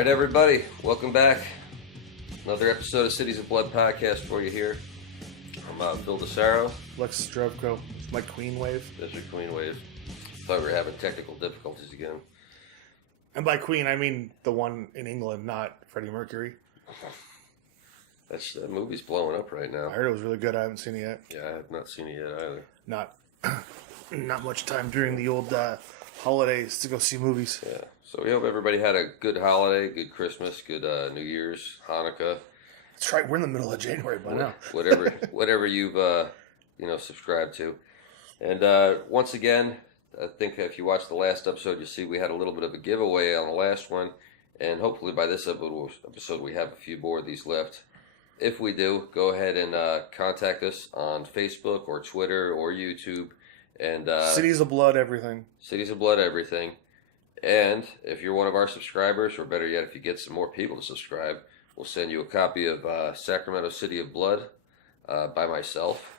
right, everybody, welcome back. Another episode of Cities of Blood podcast for you here. I'm Phil DeSaro. Lex Drevko, my Queen Wave. There's your Queen Wave. Thought we were having technical difficulties again. And by Queen, I mean the one in England, not Freddie Mercury. That movie's blowing up right now. I heard it was really good. I haven't seen it yet. Yeah, I have not seen it yet either. Not much time during the old holidays to go see movies. Yeah. So we hope everybody had a good holiday, good Christmas, good New Year's, Hanukkah. That's right. We're in the middle of January by now. Whatever you've subscribed to. And once again, I think if you watched the last episode, you see we had a little bit of a giveaway on the last one, and hopefully by this episode we have a few more of these left. If we do, go ahead and contact us on Facebook or Twitter or YouTube. And Cities of Blood, everything. Cities of Blood, everything. And if you're one of our subscribers, or better yet, if you get some more people to subscribe, we'll send you a copy of Sacramento City of Blood by myself.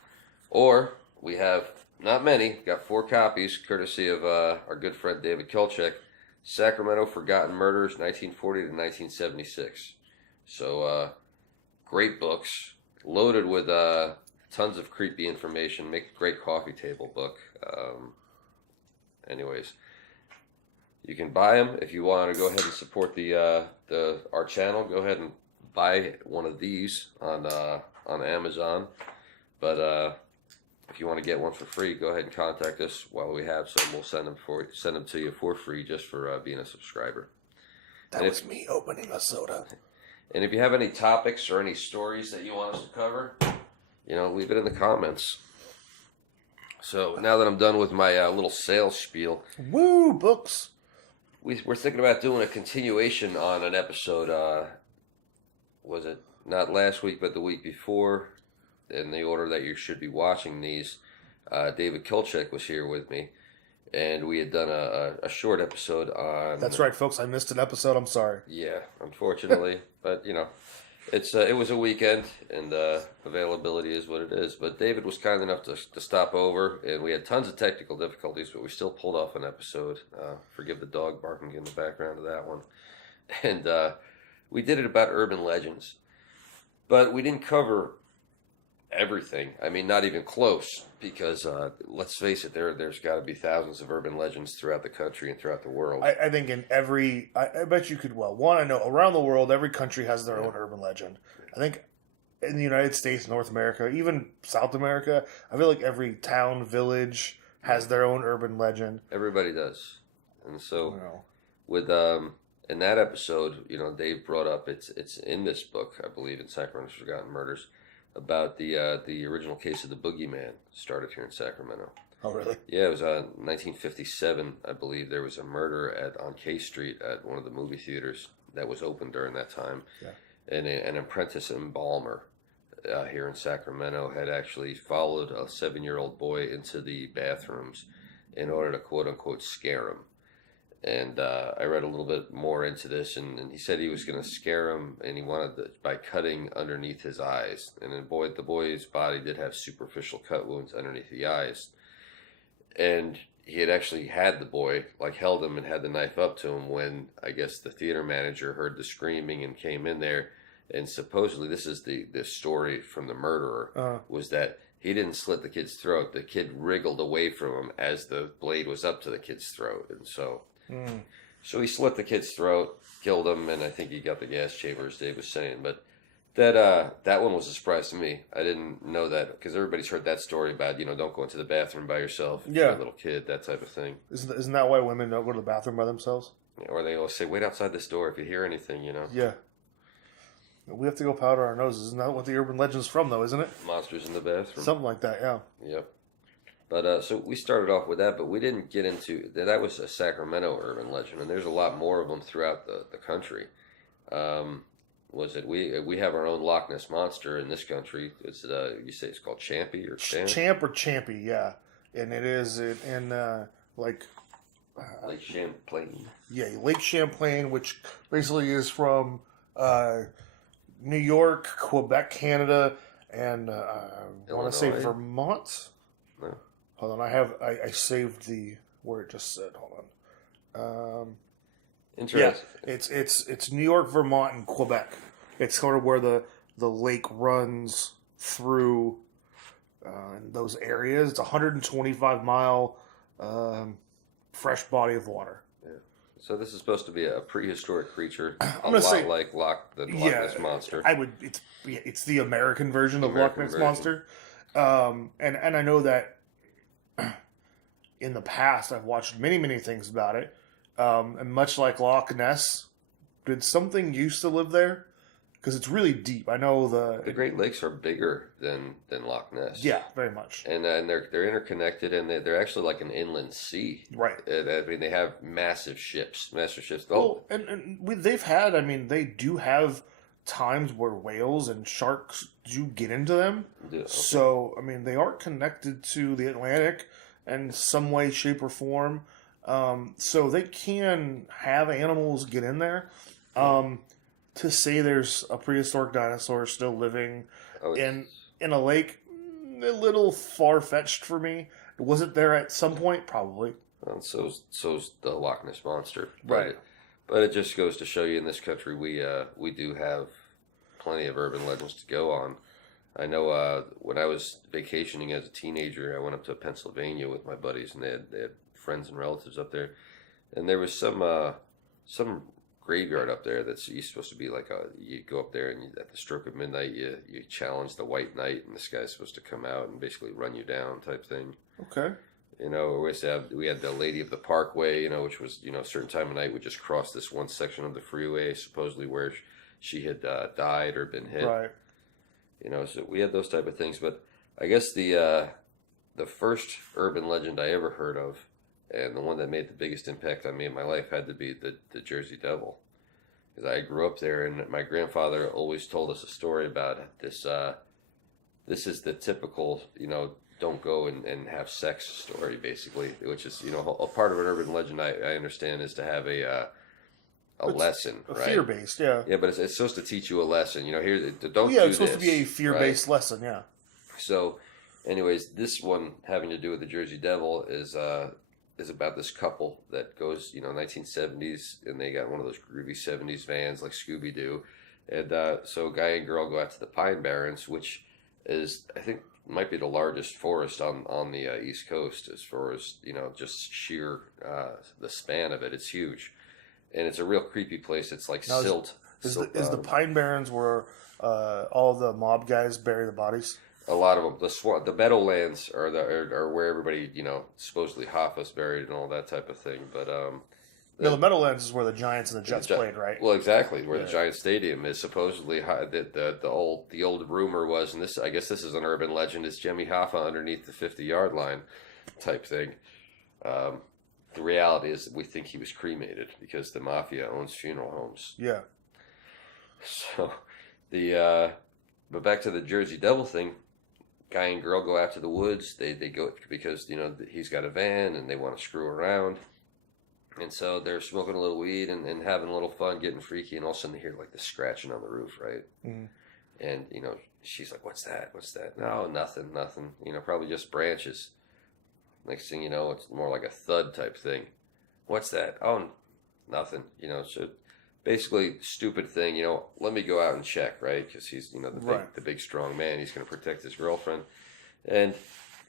Or we have, not many, got 4 copies, courtesy of our good friend David Kilchek, Sacramento Forgotten Murders, 1940 to 1976. So, great books, loaded with tons of creepy information, make a great coffee table book. Anyways, you can buy them if you want to go ahead and support our channel. Go ahead and buy one of these on Amazon. But if you want to get one for free, go ahead and contact us while we have some. We'll send them to you for free just for being a subscriber. That was me opening a soda. And if you have any topics or any stories that you want us to cover, leave it in the comments. So now that I'm done with my little sales spiel, woo, books. We're thinking about doing a continuation on an episode. Was it not last week, but the week before? In the order that you should be watching these, David Kilchek was here with me, and we had done a short episode on. That's right, folks. I missed an episode. I'm sorry. Yeah, unfortunately, but it was a weekend, and availability is what it is. But David was kind enough to stop over, and we had tons of technical difficulties, but we still pulled off an episode. Forgive the dog barking in the background of that one. And we did it about urban legends. But we didn't cover everything. I mean, not even close, because let's face it, there's got to be thousands of urban legends throughout the country and throughout the world. I think in every, I bet you could, I know around the world, every country has their own urban legend. I think in the United States, North America, even South America, I feel like every town, village has their own urban legend. Everybody does. And so with in that episode, Dave brought up, it's in this book, I believe, in Sacramento's Forgotten Murders, about the original case of the Boogeyman started here in Sacramento. Oh, really? Yeah, it was 1957, I believe. There was a murder on K Street at one of the movie theaters that was open during that time. Yeah. And an apprentice embalmer here in Sacramento had actually followed a 7-year-old boy into the bathrooms in order to quote-unquote scare him. And I read a little bit more into this, and he said he was going to scare him, and he wanted by cutting underneath his eyes. And the boy's body did have superficial cut wounds underneath the eyes. And he had actually had the boy, held him and had the knife up to him when, I guess, the theater manager heard the screaming and came in there. And supposedly, this is the story from the murderer, was that he didn't slit the kid's throat. The kid wriggled away from him as the blade was up to the kid's throat. And so he slit the kid's throat, killed him, and I think he got the gas chamber, as Dave was saying. But that one was a surprise to me. I didn't know that, because everybody's heard that story about, don't go into the bathroom by yourself. Yeah. You're a little kid, that type of thing. Isn't that why women don't go to the bathroom by themselves? Or they always say, wait outside this door if you hear anything, Yeah. We have to go powder our noses. Isn't that what the urban legend's from, though, isn't it? Monsters in the bathroom. Something like that, yeah. Yep. But so we started off with that, but we didn't get into that. Was a Sacramento urban legend, and there's a lot more of them throughout the country. We have our own Loch Ness monster in this country? It's you say it's called Champy or Champ? Champ or Champy, yeah, and it is in Lake Champlain. Yeah, Lake Champlain, which basically is from New York, Quebec, Canada, and I want to say Vermont. No. Hold on, I saved where it just said. Hold on. Interesting. It's New York, Vermont, and Quebec. It's sort of where the lake runs through those areas. It's a 125-mile fresh body of water. Yeah. So this is supposed to be a prehistoric creature, I'm gonna say like the Loch Ness Monster. It's the American version of Loch Ness Monster, and I know that in the past I've watched many things about it, and much like Loch Ness, did something used to live there? Because it's really deep. I know the Great Lakes are bigger than Loch Ness. Yeah, very much. And they're interconnected, and they're actually like an inland sea. Right. I mean, they have massive ships. Well, they've had. I mean, they do have times where whales and sharks do get into them. Yeah, okay. So I mean, they are connected to the Atlantic in some way, shape, or form. So they can have animals get in there. To say there's a prehistoric dinosaur still living in a lake, a little far-fetched for me. Was it there at some point? Probably. Well, so's the Loch Ness Monster. Right. But it just goes to show you in this country we do have plenty of urban legends to go on. I know when I was vacationing as a teenager, I went up to Pennsylvania with my buddies, and they had friends and relatives up there. And there was some graveyard up there that's supposed to be like you go up there and at the stroke of midnight you challenge the white knight, and this guy's supposed to come out and basically run you down type thing. Okay. You know, we had the Lady of the Parkway, you know, which was, you know, a certain time of night would just cross this one section of the freeway supposedly where she had died or been hit. Right. You know, so we had those type of things, but I guess the first urban legend I ever heard of, and the one that made the biggest impact on me in my life, had to be the Jersey Devil. Because I grew up there, and my grandfather always told us a story about this. This is the typical, you know, don't go and have sex story, basically. Which is, you know, a part of an urban legend I understand is to have a lesson, right? Fear-based, yeah. Yeah, but it's supposed to teach you a lesson. You know, here, don't yeah, do it's supposed this, to be a fear-based lesson, yeah. So, anyways, this one having to do with the Jersey Devil is about this couple that goes, you know, 1970s, and they got one of those groovy 70s vans like Scooby-Doo. And so a guy and girl go out to the Pine Barrens, which is, I think, might be the largest forest on the East Coast as far as, you know, just sheer the span of it. It's huge. And it's a real creepy place. It's like silt. Is the Pine Barrens where all the mob guys bury the bodies? A lot of them. The Meadowlands are where everybody, you know, supposedly Hoffa's buried and all that type of thing. But the Meadowlands is where the Giants and the Jets played, right? Well, exactly where the Giant Stadium is. Supposedly, the old rumor was, and I guess this is an urban legend, is Jimmy Hoffa underneath the 50-yard line, type thing. The reality is that we think he was cremated because the mafia owns funeral homes. Yeah. So but back to the Jersey Devil thing. Guy and girl go out to the woods. They go because, you know, he's got a van and they want to screw around. And so they're smoking a little weed and having a little fun, getting freaky, and all of a sudden they hear like the scratching on the roof, right? Mm-hmm. And, you know, she's like, "What's that? What's that?" "No, nothing. You know, probably just branches." Next thing you know, it's more like a thud type thing. "What's that?" "Oh, nothing." You know, so basically, stupid thing, you know, let me go out and check, right? Because he's, you know, the big strong man. He's going to protect his girlfriend. And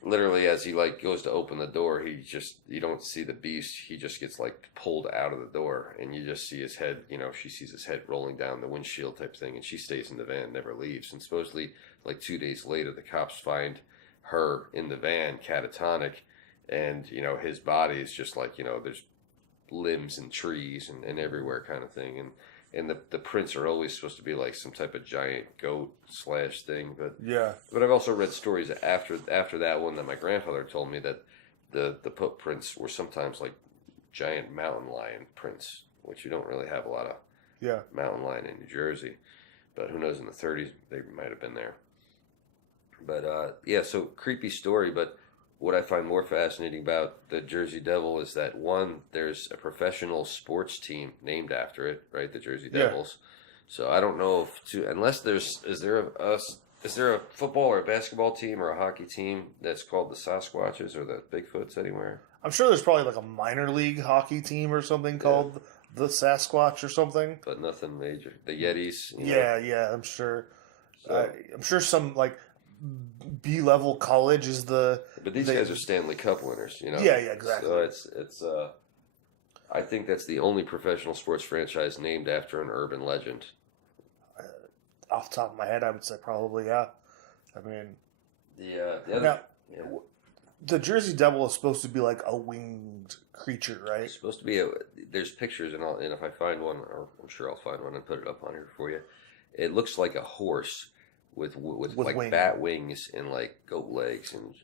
literally, as he, like, goes to open the door, you don't see the beast. He just gets, like, pulled out of the door. And you just see his head, you know, she sees his head rolling down the windshield type thing. And she stays in the van, never leaves. And supposedly, like, 2 days later, the cops find her in the van, catatonic. And, you know, his body is just like, you know, there's limbs and trees and everywhere kind of thing, and the prints are always supposed to be like some type of giant goat / thing, but I've also read stories after that one that my grandfather told me that the footprints were sometimes like giant mountain lion prints, which you don't really have a lot of mountain lion in New Jersey, but who knows, in the 30s they might have been there. But so creepy story. But what I find more fascinating about the Jersey Devil is that, one, there's a professional sports team named after it, right? The Jersey Devils. So I don't know unless is there a football or a basketball team or a hockey team that's called the Sasquatches or the Bigfoots anywhere? I'm sure there's probably like a minor league hockey team or something called the Sasquatch or something. but nothing major. The Yetis. Yeah, I'm sure. So, I'm sure some like B-level college is the. but these guys are Stanley Cup winners, Yeah, exactly. So it's I think that's the only professional sports franchise named after an urban legend. Off the top of my head, I would say probably yeah. I mean, The other. now, the Jersey Devil is supposed to be like a winged creature, right? It's supposed to be there's pictures and if I find one, or I'm sure I'll find one and put it up on here for you. It looks like a horse with like wings. Bat wings and like goat legs and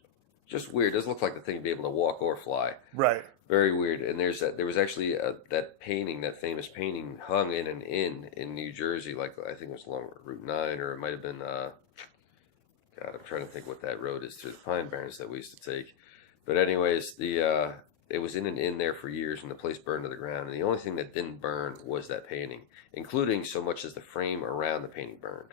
just weird. It doesn't look like the thing to be able to walk or fly. Right. Very weird. And there was actually that painting, that famous painting, hung in an inn in New Jersey. Like I think it was along Route 9, or it might have been. God, I'm trying to think what that road is through the Pine Barrens that we used to take. But anyways, it was in an inn there for years, and the place burned to the ground. And the only thing that didn't burn was that painting, including so much as the frame around the painting burned.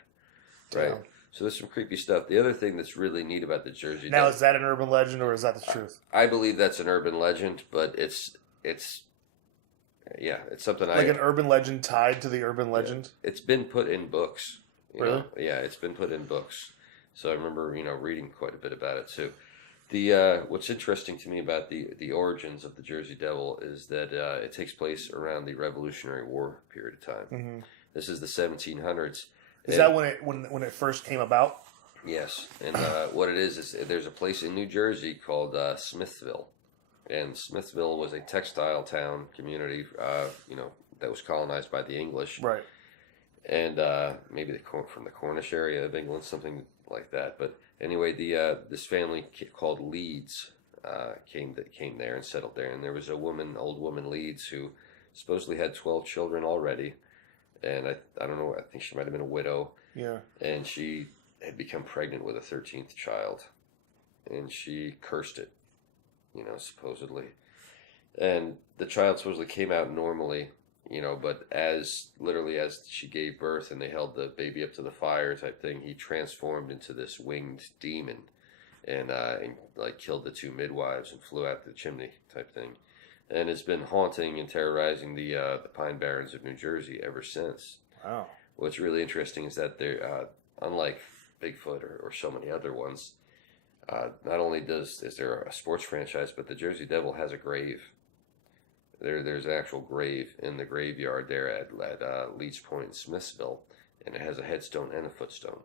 Right. Damn. So there's some creepy stuff. The other thing that's really neat about the Jersey Now, Devil, is that an urban legend or is that the truth? I believe that's an urban legend, but it's something like an urban legend tied to the urban legend. It's been put in books. Really? Yeah, it's been put in books. So I remember reading quite a bit about it too. What's interesting to me about the origins of the Jersey Devil is that it takes place around the Revolutionary War period of time. Mm-hmm. This is the 1700s. Is that when it first came about? Yes, and what it is there's a place in New Jersey called Smithville, and Smithville was a textile town community, that was colonized by the English, right? And maybe from the Cornish area of England, something like that. But anyway, this family called Leeds came there and settled there, and there was old woman Leeds, who supposedly had 12 children already. And I don't know, I think she might have been a widow. Yeah. And she had become pregnant with a 13th child. And she cursed it, supposedly. And the child supposedly came out normally, but as she gave birth and they held the baby up to the fire type thing, he transformed into this winged demon and killed the two midwives and flew out the chimney type thing. And it's been haunting and terrorizing the Pine Barrens of New Jersey ever since. Wow. What's really interesting is that they're, unlike Bigfoot or so many other ones, not only is there a sports franchise, but the Jersey Devil has a grave. There's an actual grave in the graveyard there at Leech Point in Smithville, and it has a headstone and a footstone.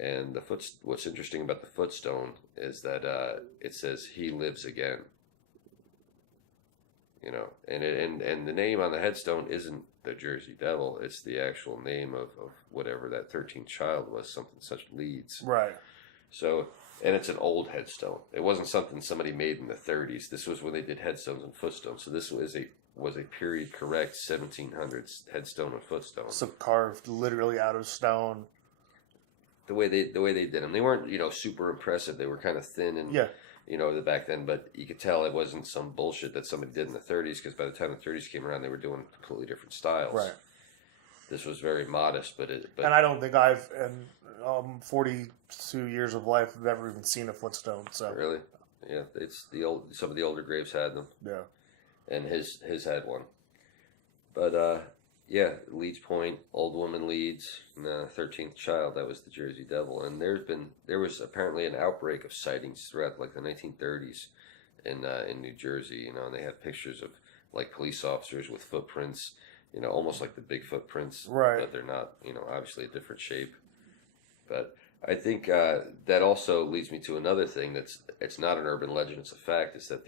And what's interesting about the footstone is that it says "He lives again." And the name on the headstone isn't the Jersey Devil; it's the actual name of whatever that 13th child was, something such Leeds. Right. So, and it's an old headstone. It wasn't something somebody made in the 30s. This was when they did headstones and footstones. So this was a period correct 1700s headstone and footstone. So carved literally out of stone. The way they did them, they weren't super impressive. They were kind of thin and back then, but you could tell it wasn't some bullshit that somebody did in the 30s, because by the time the 30s came around, they were doing completely different styles. Right. This was very modest, but and I don't think I've in 42 years of life have ever even seen a footstone. So really, yeah, it's some of the older graves had them. Yeah, and his had one, but yeah, Leeds Point, old woman Leeds, and the 13th child, that was the Jersey Devil. And there was apparently an outbreak of sightings throughout like the 1930s in New Jersey, and they had pictures of like police officers with footprints, almost like the Bigfoot prints, right? But they're not, obviously a different shape. But I think that also leads me to another thing it's not an urban legend, it's a fact. Is that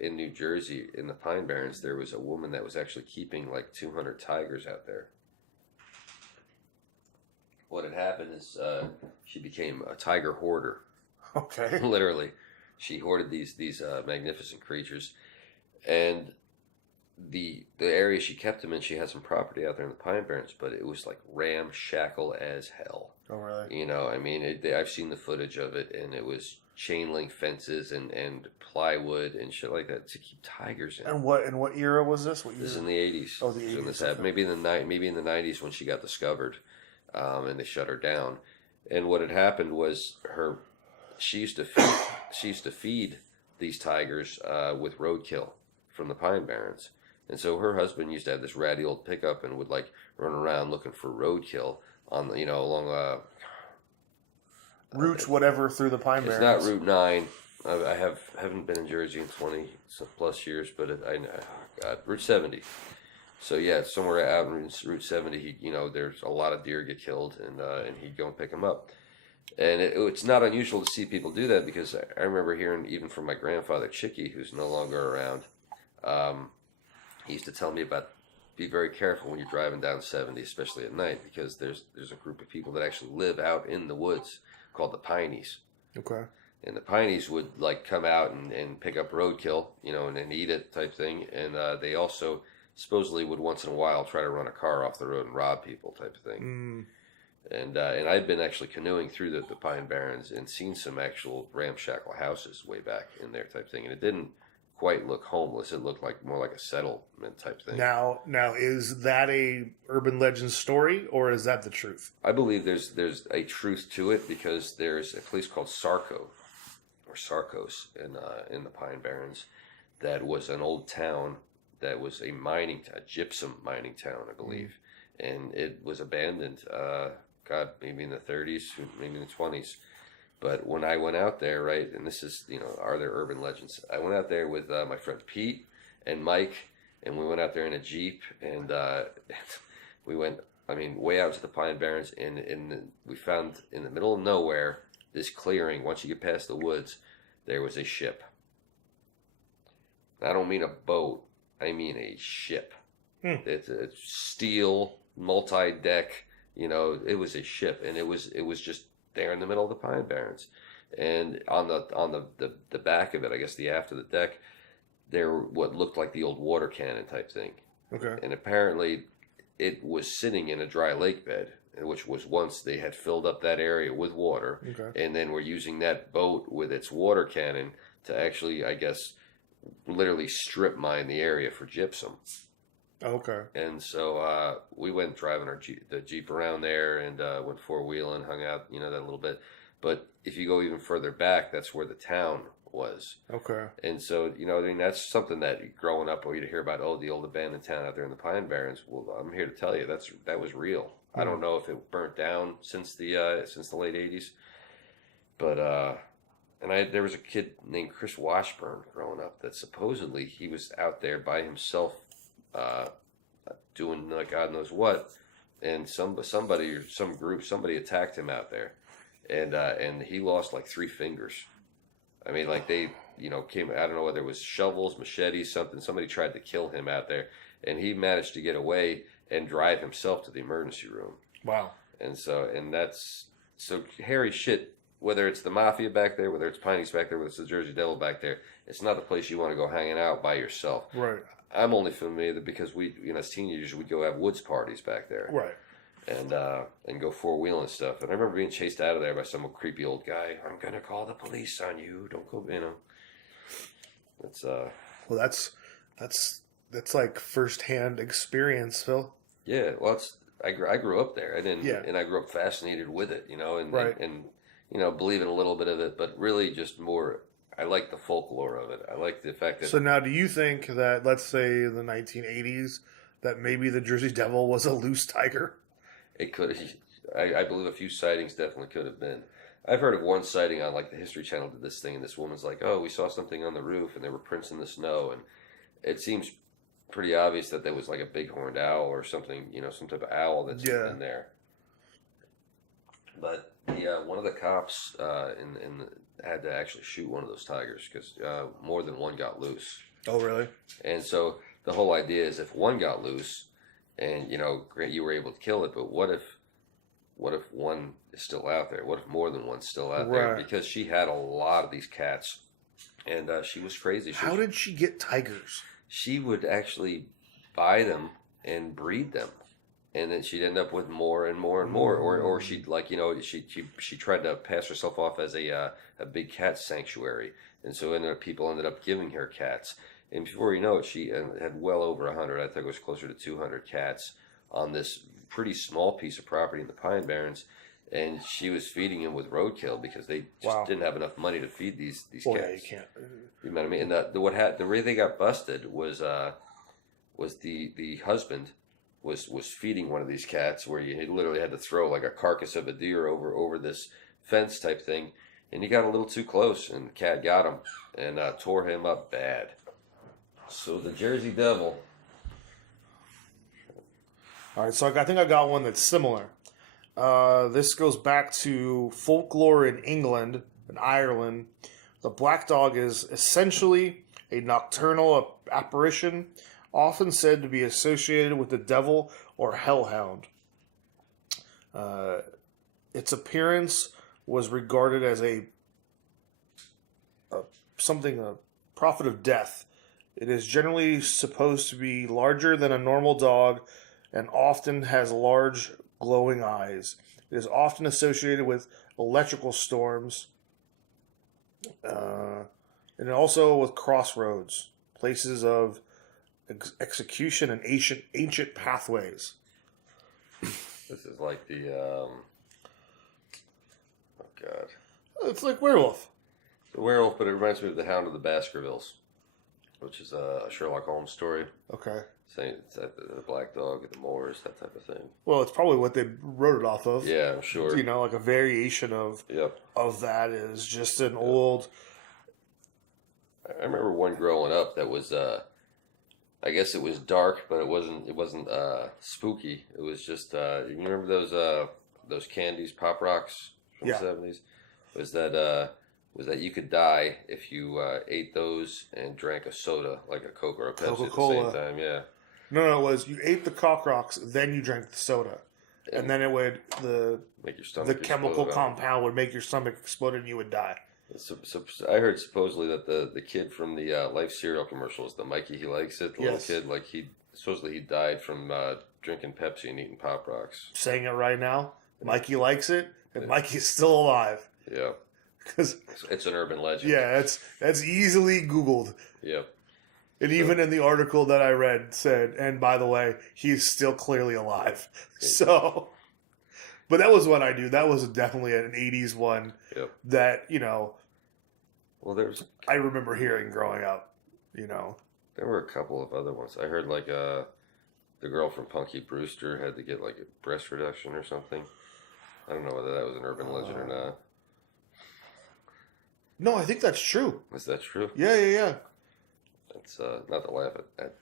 in New Jersey, in the Pine Barrens, there was a woman that was actually keeping like 200 tigers out there. What had happened is she became a tiger hoarder. Okay. Literally, she hoarded these magnificent creatures, and the area she kept them in, she had some property out there in the Pine Barrens, but it was like ramshackle as hell. Oh, really? I mean, I've seen the footage of it, and it was chain link fences and plywood and shit like that to keep tigers in. And what era was this? What year? This is in the 80s. Oh, the 80s. So this happened, maybe in the 90s when she got discovered, and they shut her down. And what had happened was she used to feed these tigers with roadkill from the Pine Barrens. And so her husband used to have this ratty old pickup and would like run around looking for roadkill on the, along routes, whatever, through the Pine Barrens. It's not Route 9. Haven't been in Jersey in 20 plus years, but Route 70. So yeah, somewhere out in Route 70, there's a lot of deer get killed, and he'd go and pick them up. And it's not unusual to see people do that, because I remember hearing even from my grandfather Chicky, who's no longer around. He used to tell me about, be very careful when you're driving down 70, especially at night, because there's a group of people that actually live out in the woods called the Pineys. Okay. And the Pineys would like come out and pick up roadkill, and eat it type thing. And they also supposedly would once in a while try to run a car off the road and rob people type of thing. And I'd been actually canoeing through the Pine Barrens and seen some actual ramshackle houses way back in there type thing. And it didn't quite look homeless. It looked like more like a settlement type thing. Now, is that a urban legend story, or is that the truth? I believe there's a truth to it, because there's a place called Sarcos in the Pine Barrens that was an old town that was a gypsum mining town, I believe, and it was abandoned. Maybe in the 30s, maybe in the 20s. But when I went out there, right, and this is, are there urban legends? I went out there with my friend Pete and Mike, and we went out there in a Jeep, and we went, way out to the Pine Barrens, and we found in the middle of nowhere this clearing. Once you get past the woods, there was a ship. I don't mean a boat, I mean a ship. It's a steel, multi-deck, it was a ship, and it was just there in the middle of the Pine Barrens. And on the back of it, I guess the aft of the deck, there what looked like the old water cannon type thing. Okay. And apparently it was sitting in a dry lake bed, which was once they had filled up that area with water. Okay. And then were using that boat with its water cannon to actually, I guess, literally strip mine the area for gypsum. Okay. And so we went driving the Jeep around there, and went four-wheeling, hung out, that little bit. But if you go even further back, that's where the town was. Okay. And so, that's something that growing up, you'd hear about, the old abandoned town out there in the Pine Barrens. Well, I'm here to tell you that was real. Mm-hmm. I don't know if it burnt down since the late 80s, but there was a kid named Chris Washburn growing up that supposedly he was out there by himself, doing like God knows what, and somebody or some group, somebody attacked him out there, and he lost like 3 fingers. They came, I don't know whether it was shovels, machetes, somebody tried to kill him out there, and he managed to get away and drive himself to the emergency room. Wow. And that's hairy shit, whether it's the mafia back there, whether it's Piney's back there, whether it's the Jersey Devil back there, it's not the place you want to go hanging out by yourself. Right. I'm only familiar because we, as teenagers, we'd go have woods parties back there. Right. And go four-wheeling stuff. And I remember being chased out of there by some creepy old guy. I'm going to call the police on you. Don't go, It's, Well, that's like first-hand experience, Phil. Yeah, well, I grew up there. And I grew up fascinated with it, right. and believing a little bit of it, but really just more, I like the folklore of it. I like the fact that... So now, do you think that, let's say the 1980s, that maybe the Jersey Devil was a loose tiger? It could. I believe a few sightings definitely could have been. I've heard of one sighting on, like, the History Channel did this thing, and this woman's like, we saw something on the roof, and there were prints in the snow, and it seems pretty obvious that there was, like, a bighorned owl or something, some type of owl that's in there. But, one of the cops had to actually shoot one of those tigers because more than one got loose. Oh, really? And so the whole idea is if one got loose and, you were able to kill it, but what if one is still out there? What if more than one's still out there? Because she had a lot of these cats, and she was crazy. How did she get tigers? She would actually buy them and breed them. And then she'd end up with more and more and more, or she'd she tried to pass herself off as a big cat sanctuary, and so people ended up giving her cats. And before you know it, she had well over 100. I think it was closer to 200 cats on this pretty small piece of property in the Pine Barrens, and she was feeding them with roadkill because they just didn't have enough money to feed these cats. Yeah, you can't. You know what I mean? And the way they got busted was. was the husband was feeding one of these cats where he literally had to throw like a carcass of a deer over this fence type thing, and he got a little too close, and the cat got him and tore him up bad. So the Jersey Devil. All right, so I think I got one that's similar. This goes back to folklore in England and Ireland. The black dog is essentially a nocturnal apparition, often said to be associated with the devil or hellhound. Its appearance was regarded as a prophet of death. It is generally supposed to be larger than a normal dog and often has large glowing eyes. It is often associated with electrical storms and also with crossroads, places of execution and ancient pathways. This is like the oh god, it's like werewolf. The werewolf, but it reminds me of the Hound of the Baskervilles, which is a Sherlock Holmes story. Okay. Saying it's the black dog, the Moors, that type of thing. Well, it's probably what they wrote it off of. Yeah, I'm sure. You know, like a variation of that is just an old. I remember one growing up that was, I guess it was dark, but it wasn't spooky. It was just, you remember those candies, Pop Rocks from the 70s? Was that you could die if you ate those and drank a soda, like a Coke or a Pepsi Coca-Cola. at the same time, yeah. No, it was you ate the Cock Rocks, then you drank the soda. And then it would, make your stomach the chemical compound would make your stomach explode and you would die. So, I heard supposedly that the kid from the Life cereal commercials, the Mikey He Likes It, the little kid, like supposedly he died from drinking Pepsi and eating Pop Rocks. Saying it right now, Mikey likes it, and Mikey's still alive. Yeah. Because it's an urban legend. Yeah, that's easily Googled. Yep. And even in the article that I read said, and by the way, he's still clearly alive. So, but that was what I do. That was definitely an 80s one that, well, I remember hearing growing up, There were a couple of other ones. I heard like the girl from Punky Brewster had to get like a breast reduction or something. I don't know whether that was an urban legend or not. No, I think that's true. Is that true? Yeah. It's not to laugh at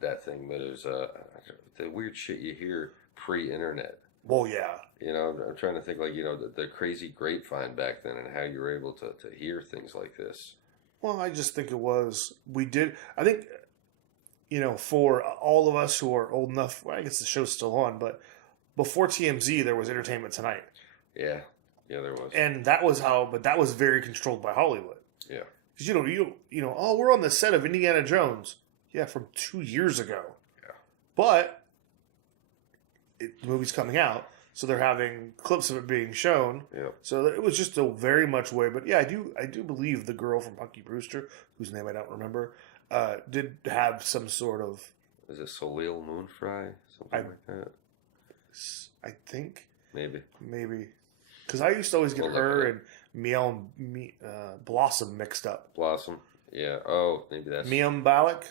that thing, but it was the weird shit you hear pre-internet. Well, yeah. I'm trying to think like, the crazy grapevine back then and how you were able to hear things like this. Well, I just think I think, for all of us who are old enough, well, I guess the show's still on, but before TMZ, there was Entertainment Tonight. Yeah. Yeah, there was. And that was very controlled by Hollywood. Yeah. Because, we're on the set of Indiana Jones. Yeah, from 2 years ago. Yeah. But the movie's coming out, so they're having clips of it being shown. Yeah. So it was just a very much way. But yeah, I do believe the girl from Punky Brewster, whose name I don't remember, did have some sort of. Is it Soleil Moonfry? Something like that. I think. Maybe. Because I used to always get her and Blossom mixed up. Blossom? Yeah. Oh, maybe that's... Miam Balak?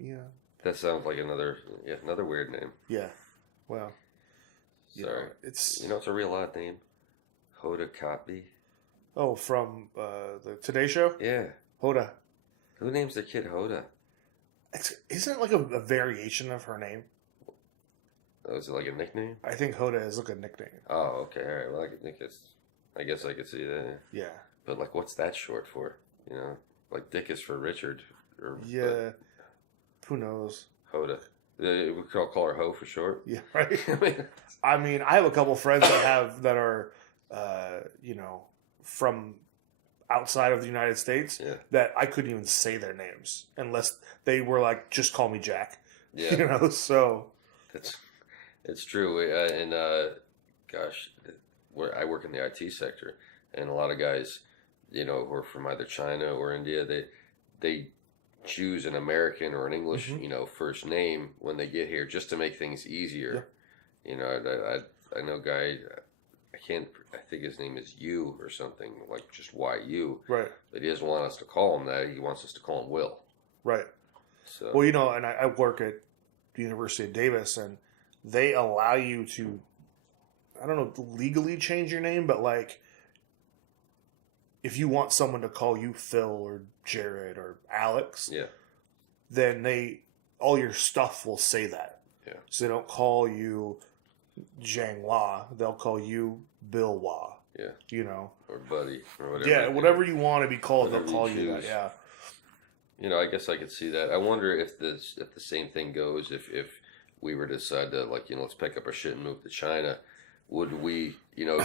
Yeah. That sounds like another weird name. Yeah. Well. Sorry. It's Oh, from the Today Show? Yeah. Hoda. Who names their kid Hoda? Isn't it like a variation of her name? Oh, is it like a nickname? I think Hoda is like a nickname. Oh, okay. All right. Well, I guess I could see that. Yeah. But like, what's that short for? Like Dick is for Richard. Yeah. Who knows? Hoda. We could call her Ho for short. Yeah, right. I mean, I have a couple friends that are, from outside of the United States that I couldn't even say their names unless they were like, just call me Jack. Yeah. So. It's true, and gosh, I work in the IT sector, and a lot of guys, who are from either China or India, they choose an American or an English, first name when they get here just to make things easier. Yeah. I know a guy, I think his name is Yu or something, like just YU. Right. But he doesn't want us to call him that. He wants us to call him Will. Right. So Well, and I work at the University of Davis, and they allow you to, I don't know, legally change your name, but like, if you want someone to call you Phil or Jared or Alex, yeah, then all your stuff will say that. Yeah. So they don't call you Zhang Hua, they'll call you Bill Hua. Yeah. Or Buddy or whatever. Yeah, whatever you want to be called, Whatever they'll call you you that. choose. Yeah. I guess I could see that. I wonder if the same thing goes if we were to decide to let's pick up our shit and move to China. Would we,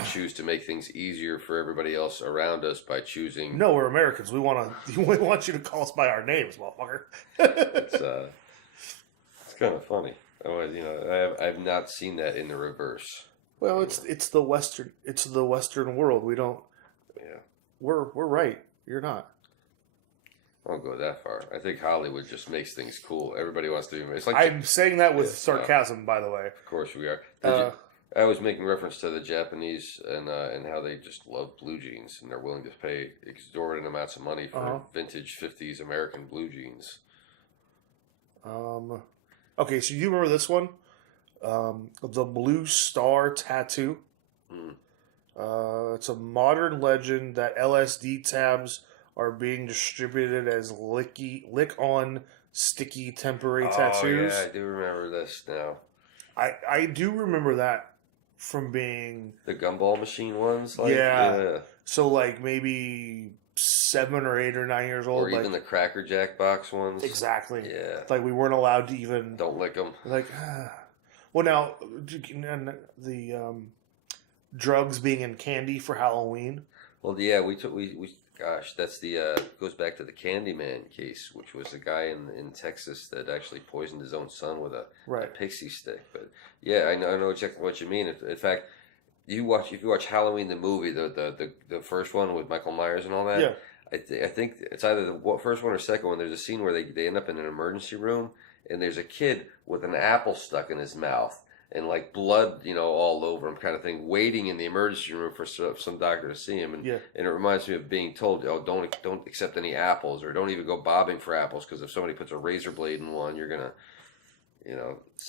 choose to make things easier for everybody else around us by choosing? No, we're Americans. We want you to call us by our names, motherfucker. It's kind of funny. I've not seen that in the reverse. Well, it's the Western world. We don't. Yeah. We're right. You're not. I won't go that far. I think Hollywood just makes things cool. Everybody wants to be. It's like I'm saying that with sarcasm, by the way. Of course we are. I was making reference to the Japanese and how they just love blue jeans and they're willing to pay exorbitant amounts of money for vintage 50s American blue jeans. Okay, so you remember this one? The Blue Star Tattoo. It's a modern legend that LSD tabs are being distributed as lick-on sticky temporary tattoos. Yeah, I do remember this now. I do remember that from being the gumball machine ones. So like maybe 7 or 8 or 9 years old, or even the Cracker Jack box ones. Exactly. Yeah. Like we weren't allowed to even don't lick them. Like, well, now the drugs being in candy for Halloween. Well, yeah, we gosh, that's goes back to the Candyman case, which was a guy in Texas that actually poisoned his own son with a pixie stick. But yeah, I know exactly what you mean. In fact, if you watch Halloween the movie, the first one with Michael Myers and all that, yeah. I think it's either the first one or second one. There's a scene where they end up in an emergency room and there's a kid with an apple stuck in his mouth. And like blood, all over him, kind of thing, waiting in the emergency room for some doctor to see him, and it reminds me of being told, don't accept any apples, or don't even go bobbing for apples, because if somebody puts a razor blade in one, you're gonna,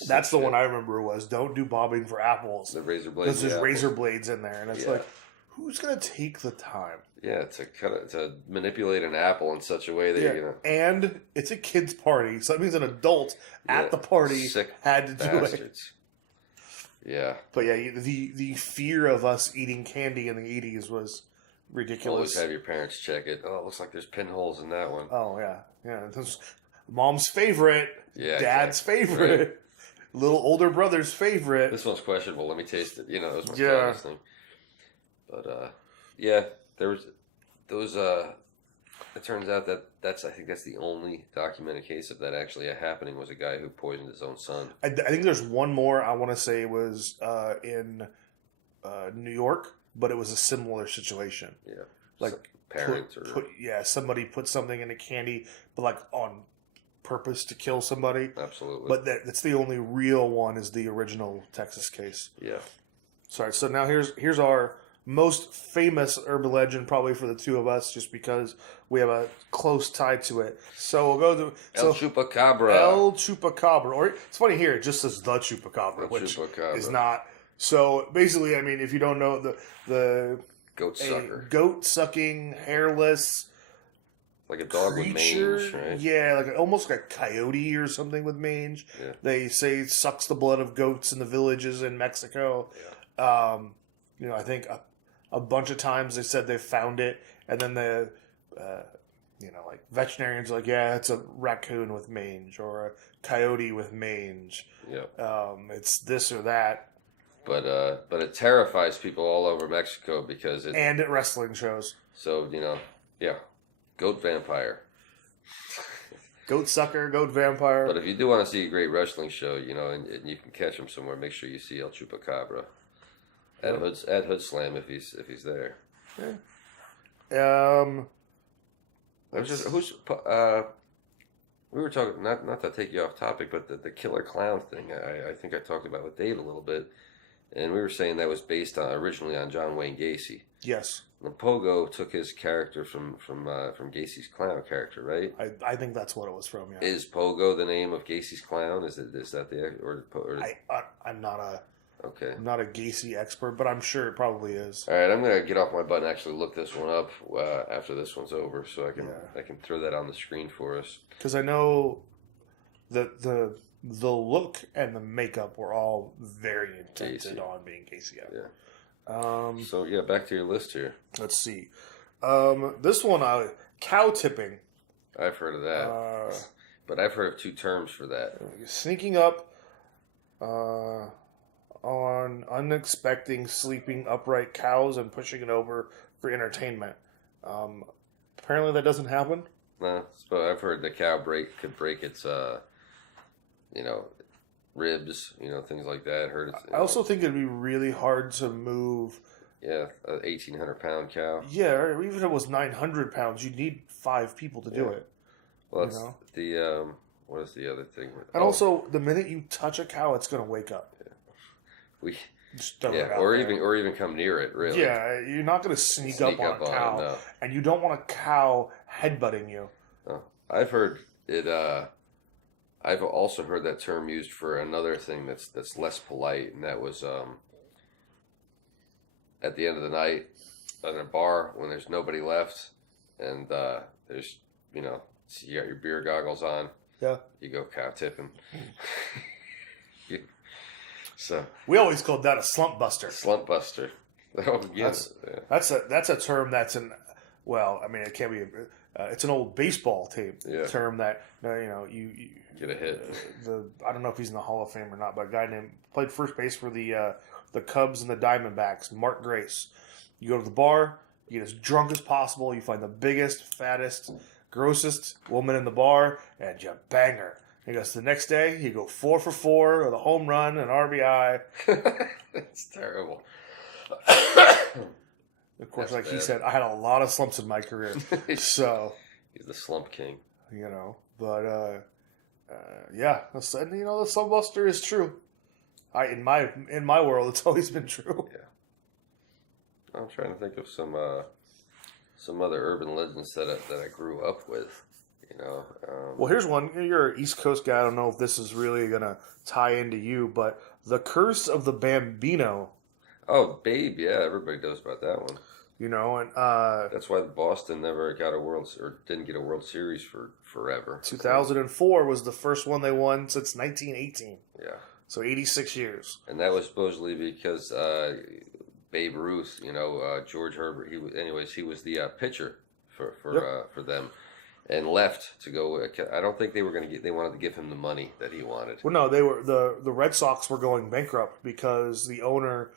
That's the one I remember was don't do bobbing for apples. The razor blades, because there's razor blades in there, and it's like, who's gonna take the time? Yeah, to manipulate an apple in such a way that and it's a kid's party, so that means an adult at the party had to do it. Yeah. But yeah, the fear of us eating candy in the 80s was ridiculous. Always have your parents check it. Oh, it looks like there's pinholes in that one. Oh, yeah. Yeah. This was mom's favorite. Yeah. Dad's favorite. Right. Little older brother's favorite. This one's questionable. Let me taste it. That was my favorite thing. But, there was those, it turns out I think that's the only documented case of that actually happening, was a guy who poisoned his own son. I think there's one more I want to say was in New York, but it was a similar situation. Yeah. Like parents somebody put something in a candy, but like on purpose to kill somebody. Absolutely. But that's the only real one is the original Texas case. Yeah. Sorry, so now here's our most famous urban legend, probably for the two of us, just because we have a close tie to it. So we'll go to El Chupacabra. El Chupacabra, or it's funny here, it just says the Chupacabra, which is not. So basically, I mean, if you don't know the goat sucker, goat sucking, hairless, like a dog creature, with mange, right? Yeah, almost like a coyote or something with mange. Yeah. They say sucks the blood of goats in the villages in Mexico. Yeah. I think a bunch of times they said they found it, and then the veterinarians are like, yeah, it's a raccoon with mange or a coyote with mange. Yeah. It's this or that. But it terrifies people all over Mexico because and at wrestling shows. So goat vampire. Goat sucker, goat vampire. But if you do want to see a great wrestling show, and you can catch him somewhere, make sure you see El Chupacabra at Hood Slam if he's there. Yeah. We were talking not to take you off topic, but the killer clown thing. I think I talked about with Dave a little bit, and we were saying that was based originally on John Wayne Gacy. Yes. And Pogo took his character from Gacy's clown character, right? I think that's what it was from. Yeah. Is Pogo the name of Gacy's clown? Is that the I'm not a okay? I'm not a Gacy expert, but I'm sure it probably is. All right, I'm gonna get off my butt and actually look this one up after this one's over, so I can throw that on the screen for us. Because I know that the look and the makeup were all very intended on being Gacy. Yeah. So yeah, back to your list here. Let's see. This one, cow tipping. I've heard of that, but I've heard of two terms for that. Sneaking up on unexpected sleeping upright cows and pushing it over for entertainment. Apparently that doesn't happen. No, but I've heard the cow could break its ribs, things like that. I also think it'd be really hard to move. Yeah, an 1,800-pound cow. Yeah, or even if it was 900 pounds, you'd need 5 people to do it. Well, that's what is the other thing? And also, the minute you touch a cow, it's going to wake up. Yeah. Or even come near it. Really. Yeah, you're not going to sneak up on a cow, no. And you don't want a cow headbutting you. No. I've heard it. I've also heard that term used for another thing that's less polite, and that was at the end of the night in a bar when there's nobody left, and there's you got your beer goggles on. Yeah. You go cow tipping. So we always called that a slump buster. Slump buster. Oh, yeah. That's a term that's it can't be. It's an old baseball term that you get a hit. I don't know if he's in the Hall of Fame or not, but a guy played first base for the Cubs and the Diamondbacks, Mark Grace. You go to the bar, you get as drunk as possible, you find the biggest, fattest, grossest woman in the bar, and you bang her. He goes, the next day, you go 4 for 4 with a home run, an RBI. That's terrible. Of course, he said, I had a lot of slumps in my career. So he's the slump king. But the slump buster is true. In my world, it's always been true. Yeah. I'm trying to think of some other urban legends that I grew up with. Well, here's one. You're an East Coast guy. I don't know if this is really going to tie into you, but the Curse of the Bambino. Oh, Babe, yeah, everybody knows about that one. And that's why Boston never got didn't get a World Series for forever. 2004 was the first one they won since 1918. Yeah. So 86 years. And that was supposedly because Babe Ruth, George Herbert, he was the pitcher for them. And left to go. I don't think they wanted to give him the money that he wanted. Well, no, they were the Red Sox were going bankrupt because the owner.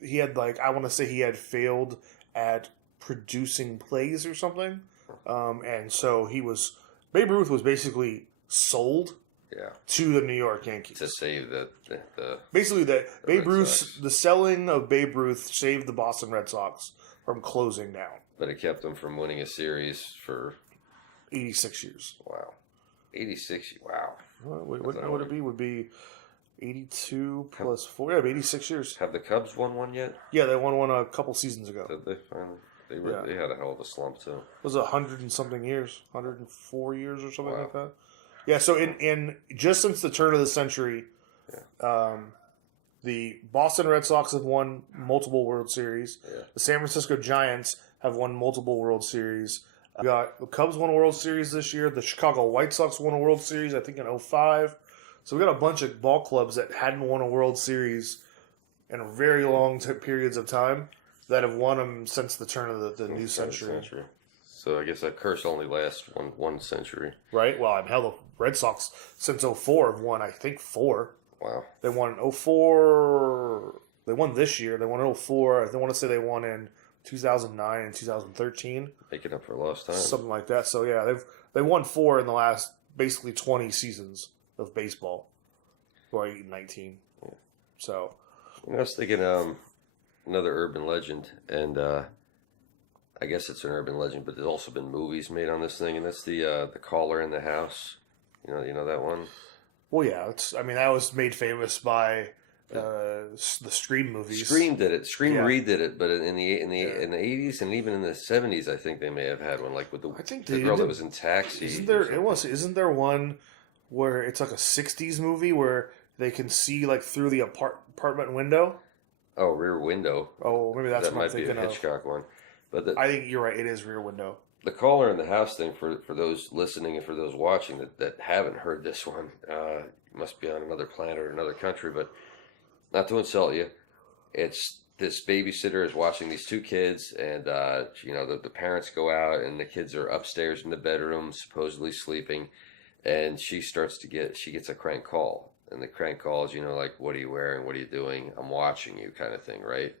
He had I want to say he had failed at producing plays or something, and so Babe Ruth was basically sold. Yeah. To the New York Yankees to save the Babe Ruth, the selling of Babe Ruth saved the Boston Red Sox from closing down. But it kept them from winning a series for 86 years. Wow. 86. Wow. What would it be? Would be 82 plus 4. Yeah, 86 years. Have the Cubs won one yet? Yeah, they won one a couple seasons ago. Did they finally? They had a hell of a slump too. It was 100 and something years, 104 years or something like that. Yeah, so in just since the turn of the century, the Boston Red Sox have won multiple World Series. Yeah. The San Francisco Giants have won multiple World Series. We got the Cubs won a World Series this year. The Chicago White Sox won a World Series, I think, in 2005. So we got a bunch of ball clubs that hadn't won a World Series in a very long periods of time that have won them since the turn of the new century. So I guess that curse only lasts one century. Right? Well, hell, the Red Sox since 2004 have won, I think, 4. Wow. They won in 2004. They won this year. They won in 2004. I want to say they won in 2009 and 2013. Making up for lost time. Something like that. So, yeah, they won 4 in the last basically 20 seasons of baseball. Or 8 and 19. Yeah. So. I was thinking another urban legend, and I guess it's an urban legend, but there's also been movies made on this thing, and that's the caller in the house. You know that one? Well, yeah. That was made famous by the Scream movies. Scream did it. Scream redid it, but in the 80s and even in the 70s, I think they may have had one, like with the girl that was in Taxi. Isn't there one where it's like a 60s movie where they can see like through the apartment window? Oh, Rear Window. Oh, maybe that's that what I'm might be thinking a Hitchcock one. But I think you're right. It is Rear Window. The caller in the house thing, for those listening and for those watching that haven't heard this one, you must be on another planet or another country, but not to insult you, it's this babysitter is watching these two kids, and the parents go out and the kids are upstairs in the bedroom supposedly sleeping, and she gets a crank call, and the crank call is like, what are you wearing, what are you doing, I'm watching you, kind of thing, right?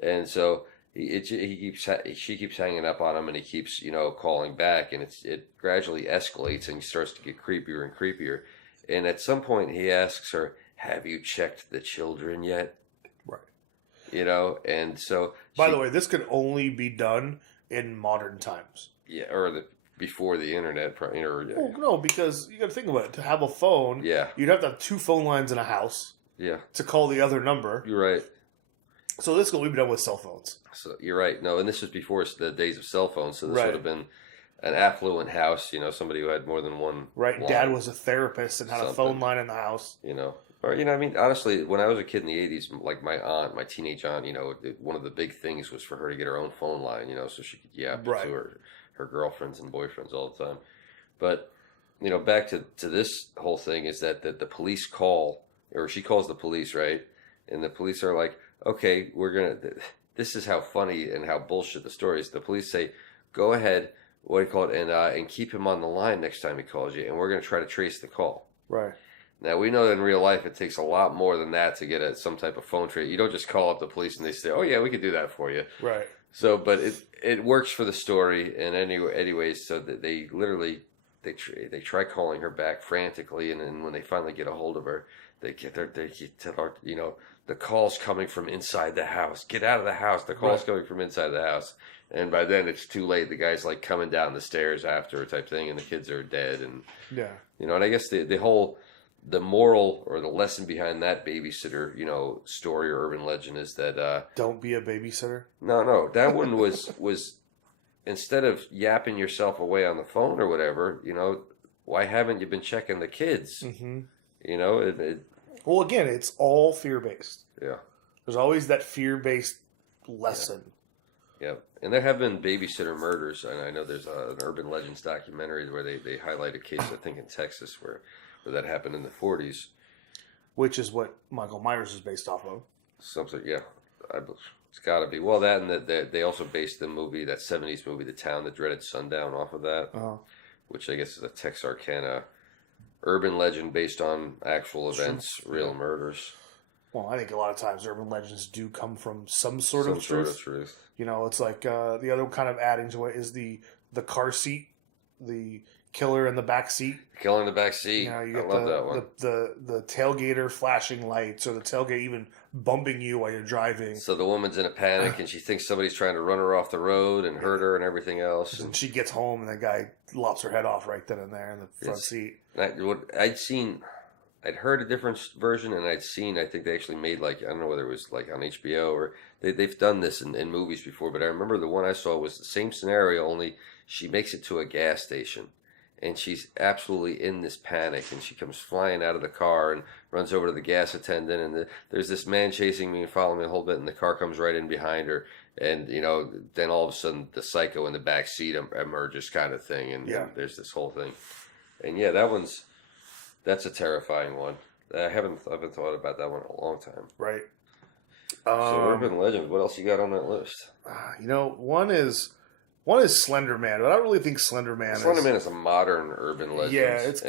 And so she keeps hanging up on him, and he keeps calling back, and it gradually escalates and starts to get creepier and creepier. And at some point he asks her, have you checked the children yet? Right. And so by the way, this could only be done in modern times. Yeah, or before the internet. Well, no, because you got to think about it. To have a phone, you'd have to have two phone lines in a house. Yeah. To call the other number. You're right. So this could only be done with cell phones. So you're right. No, and this was before the days of cell phones. So this would have been an affluent house. Somebody who had more than one. Right. Line. Dad was a therapist and had a phone line in the house. Or I mean, honestly, when I was a kid in the '80s, like my teenage aunt, one of the big things was for her to get her own phone line. So she could yap to her girlfriends and boyfriends all the time. But back to this whole thing is that the police call, or she calls the police, right? And the police are like, okay, this is how funny and how bullshit the story is. The police say, go ahead, and keep him on the line next time he calls you, and we're going to try to trace the call. Right. Now, we know that in real life it takes a lot more than that to get some type of phone trace. You don't just call up the police and they say, oh yeah, we could do that for you. Right. So, but it works for the story, and anyways, so that they literally, they try calling her back frantically, and then when they finally get a hold of her, they tell her, the call's coming from inside the house. Get out of the house. The call's coming from inside the house. And by then it's too late. The guy's like coming down the stairs after her type thing, and the kids are dead. And and I guess the moral or the lesson behind that babysitter, story or urban legend is that don't be a babysitter. No, that one was instead of yapping yourself away on the phone or whatever, why haven't you been checking the kids? Mm-hmm. Well, again, it's all fear-based. Yeah. There's always that fear-based lesson. Yeah. And there have been babysitter murders, and I know there's an Urban Legends documentary where they highlight a case, I think, in Texas where that happened in the 40s. Which is what Michael Myers is based off of. Something, yeah. It's got to be. Well, that and they also based the movie, that 70s movie, The Town That Dreaded Sundown, off of that, which I guess is a Texarkana urban legend based on actual events, real murders. Well, I think a lot of times urban legends do come from some sort of truth. It's like the other kind of adding to it is the car seat, the killer in the backseat. Killer in the backseat. You I love that one. The tailgater flashing lights, or the tailgate even bumping you while you're driving. So the woman's in a panic and she thinks somebody's trying to run her off the road and hurt her and everything else. And she gets home and the guy lops her head off right then and there in the front seat. I'd heard a different version, and I think they actually made, like, I don't know whether it was like on HBO or they've done this in movies before, but I remember the one I saw was the same scenario, only she makes it to a gas station. And she's absolutely in this panic, and she comes flying out of the car and runs over to the gas attendant, and there's this man chasing me and following me a whole bit, and the car comes right in behind her, and then all of a sudden the psycho in the back seat emerges, kind of thing, and there's this whole thing, and that's a terrifying one. I haven't thought about that one in a long time. Right. So urban legend. What else you got on that list? One is Slender Man, but I don't really think Slender Man is a modern urban legend. Yeah, it's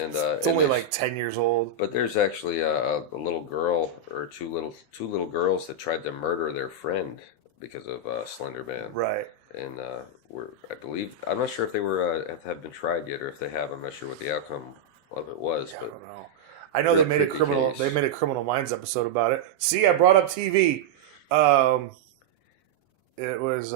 only like 10 years old. But there's actually a little girl, or two little girls that tried to murder their friend because of Slender Man. Right. And I'm not sure if they have been tried yet, or if they have. I'm not sure what the outcome of it was. Yeah, but I don't know. I know they made a Criminal Minds episode about it. See, I brought up TV. It was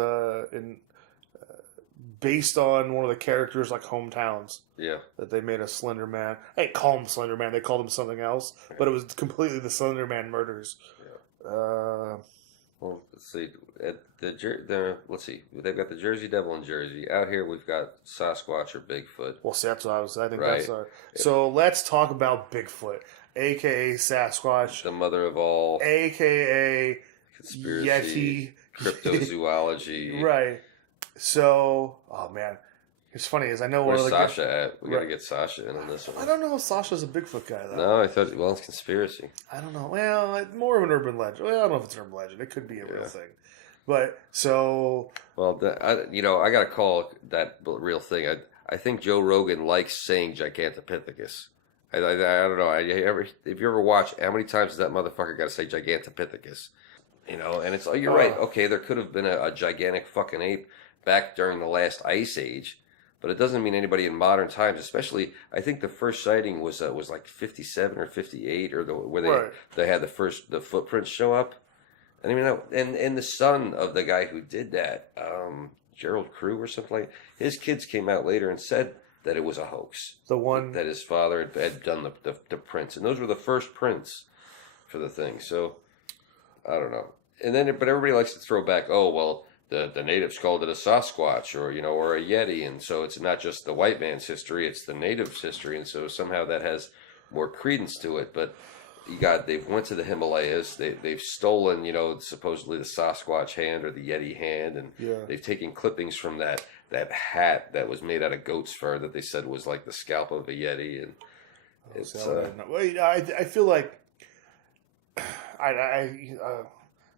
based on one of the characters' like hometowns. Yeah. That they made a Slender Man. They didn't call him Slender Man. They called him something else. Yeah. But it was completely the Slender Man murders. Yeah. Well, let's see. Let's see. They've got the Jersey Devil in Jersey. Out here, we've got Sasquatch or Bigfoot. Well, see, that's what I think Right. that's our. So let's talk about Bigfoot, aka Sasquatch, The mother of all aka conspiracy, Yeti, cryptozoology. right? So, oh man, it's funny is I know Where's we're Sasha at? We got to right. get Sasha in on this one. I don't know if Sasha's a Bigfoot guy though. No, I thought. Well, it's conspiracy. I don't know. Well, more of an urban legend. Well, I don't know if it's an urban legend. It could be a real thing. But so, well, I got to call that real thing. I think Joe Rogan likes saying Gigantopithecus. I don't know. If you ever watch, how many times does that motherfucker got to say Gigantopithecus? And it's you're right. Okay, there could have been a gigantic fucking ape back during the last ice age, but it doesn't mean anybody in modern times. Especially, I think the first sighting was like 57 or 58, or where they had the footprints show up. And I mean, and the son of the guy who did that, Gerald Crew or something like, his kids came out later and said that it was a hoax. The one that his father had done the prints, and those were the first prints for the thing. So I don't know. And then, but everybody likes to throw back, oh well, the natives called it a Sasquatch or a Yeti, and so it's not just the white man's history; it's the natives' history, and so somehow that has more credence to it. But they've went to the Himalayas. They've stolen, supposedly the Sasquatch hand or the Yeti hand, and they've taken clippings from that hat that was made out of goat's fur that they said was like the scalp of a Yeti, and it's. I feel like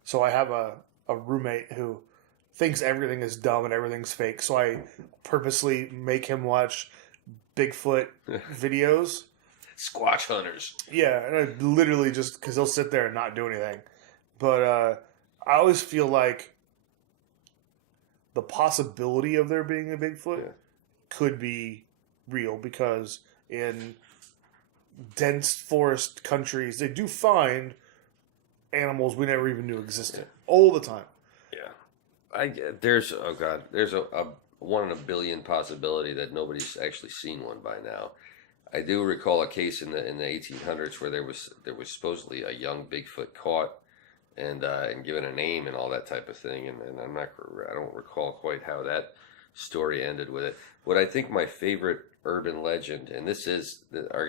so I have a roommate who thinks everything is dumb and everything's fake. So I purposely make him watch Bigfoot videos. Squatch hunters. Yeah, and I literally just because he'll sit there and not do anything. But I always feel like the possibility of there being a Bigfoot could be real because in dense forest countries, they do find animals we never even knew existed all the time. Yeah, there's a 1 in a billion possibility that nobody's actually seen one by now. I do recall a case in the 1800s where there was supposedly a young Bigfoot caught and given a name and all that type of thing, and I don't recall quite how that story ended with it. What I think my favorite urban legend, and this is, I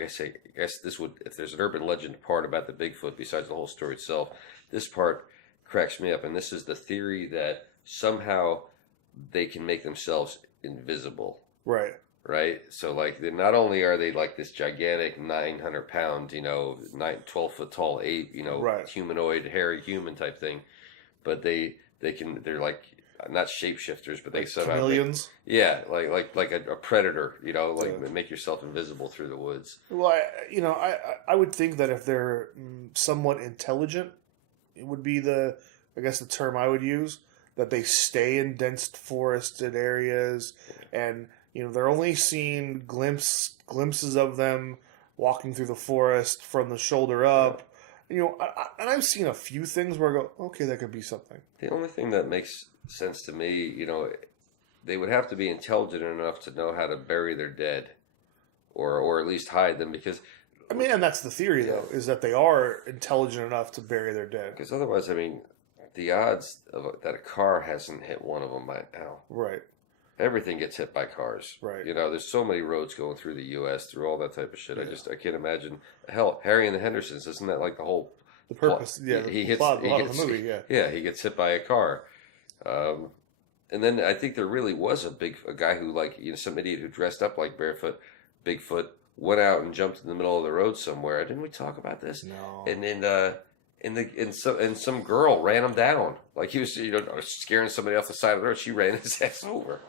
guess this would, if there's an urban legend part about the Bigfoot besides the whole story itself, this part cracks me up, and this is the theory that somehow they can make themselves invisible. Right? So, like, not only are they like this gigantic 900-pound, 12-foot tall ape, humanoid, hairy human type thing, but they're like, not shapeshifters, but they somehow chameleons. Like a predator, make yourself invisible through the woods. Well, I would think that if they're somewhat intelligent, it would be the term I would use, that they stay in dense forested areas and they're only seeing glimpses of them walking through the forest from the shoulder up. And I've seen a few things where I go, okay, that could be something. The only thing that makes sense to me, they would have to be intelligent enough to know how to bury their dead, or at least hide them, because. I mean, and that's the theory, though, is that they are intelligent enough to bury their dead. Because otherwise, I mean, the odds that a car hasn't hit one of them by now. Right. Everything gets hit by cars. Right. There's so many roads going through the U.S., through all that type of shit. Yeah. I can't imagine. Hell, Harry and the Hendersons, isn't that like the whole... The purpose, plot? Yeah. He gets of the movie, Yeah, he gets hit by a car. And then I think there really was a guy who, like, some idiot who dressed up like Bigfoot, went out and jumped in the middle of the road somewhere. Didn't we talk about this? No. And then some girl ran him down. Like he was, scaring somebody off the side of the road. She ran his ass over.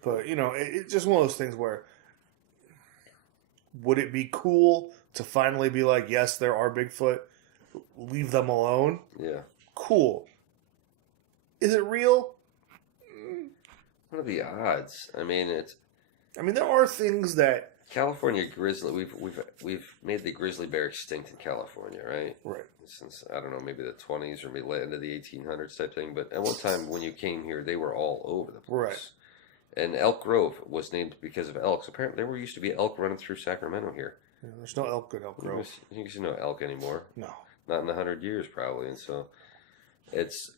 But, it's just one of those things where, would it be cool to finally be like, yes, there are Bigfoot, leave them alone? Yeah. Cool. Is it real? What are the odds? I mean, there are things that... California grizzly, we've made the grizzly bear extinct in California, right? Right. Since, I don't know, maybe the 20s or maybe end of the 1800s type thing. But at one time when you came here, they were all over the place. Right. And Elk Grove was named because of elks. Apparently, there used to be elk running through Sacramento here. Yeah, there's no elk in Elk Grove. You see no elk anymore. No. not in 100 years probably. And so it's,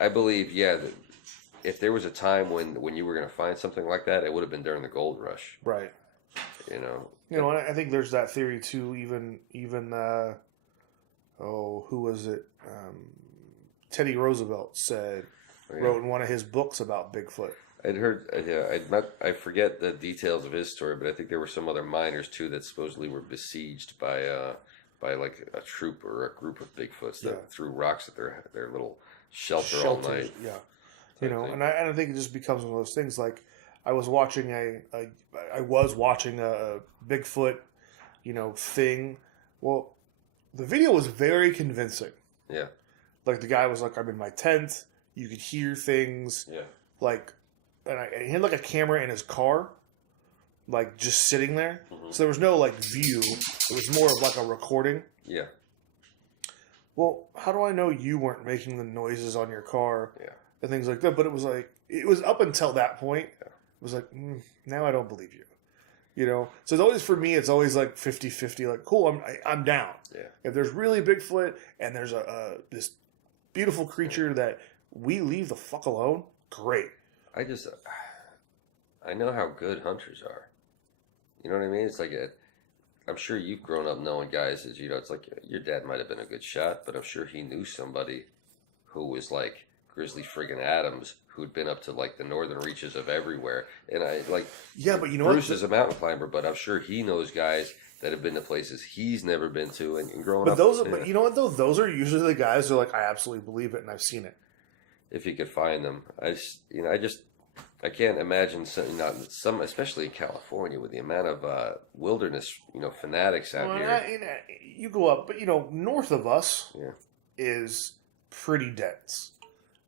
I believe, yeah, that if there was a time when you were going to find something like that, it would have been during the gold rush. Right. You know. You know, I think there's that theory too. Even who was it? Teddy Roosevelt wrote in one of his books about Bigfoot. I'd heard, I forget the details of his story, but I think there were some other miners too that supposedly were besieged by like a troop or a group of Bigfoots that threw rocks at their little shelter all night. Yeah, you know, and I think it just becomes one of those things. Like I was watching a Bigfoot, you know, thing. Well, the video was very convincing. Yeah. Like the guy was like, I'm in my tent. You could hear things. Yeah. Like, and he had like a camera in his car, like just sitting there. Mm-hmm. So there was no like view. It was more of like a recording. Yeah. Well, how do I know you weren't making the noises on your car? Yeah. And things like that. But it was like, it was up until that point. Yeah. It was like, now I don't believe you. You know? So it's always, for me, it's always like 50-50. Like, cool, I'm down. Yeah. If there's really Bigfoot and there's this beautiful creature that we leave the fuck alone, great. I know how good hunters are. You know what I mean? It's like, I'm sure you've grown up knowing guys that, you know, it's like your dad might have been a good shot, but I'm sure he knew somebody who was like Grizzly friggin' Adams, who'd been up to like the northern reaches of everywhere. And but you know, Bruce is a mountain climber, but I'm sure he knows guys that have been to places he's never been to and growing up. But you know what though? Those are usually the guys who are like, I absolutely believe it and I've seen it. If you could find them, I can't imagine some, especially in California, with the amount of wilderness, you know, fanatics out here. You go up, but you know, north of us is pretty dense.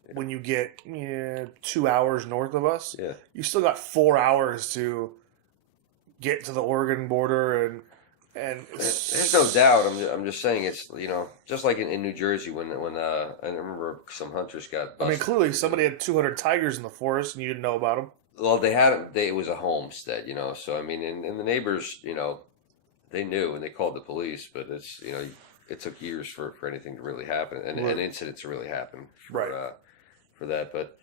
Yeah. When you get 2 hours north of us, you still got 4 hours to get to the Oregon border, and there's no doubt. I'm just saying it's, you know, just like in New Jersey when I remember some hunters got busted. I mean, clearly somebody had 200 tigers in the forest and you didn't know about them. Well, it was a homestead, you know. So I mean, and the neighbors, you know, they knew and they called the police, but it's, you know, it took years for anything to really happen and an incident to really happen for that. But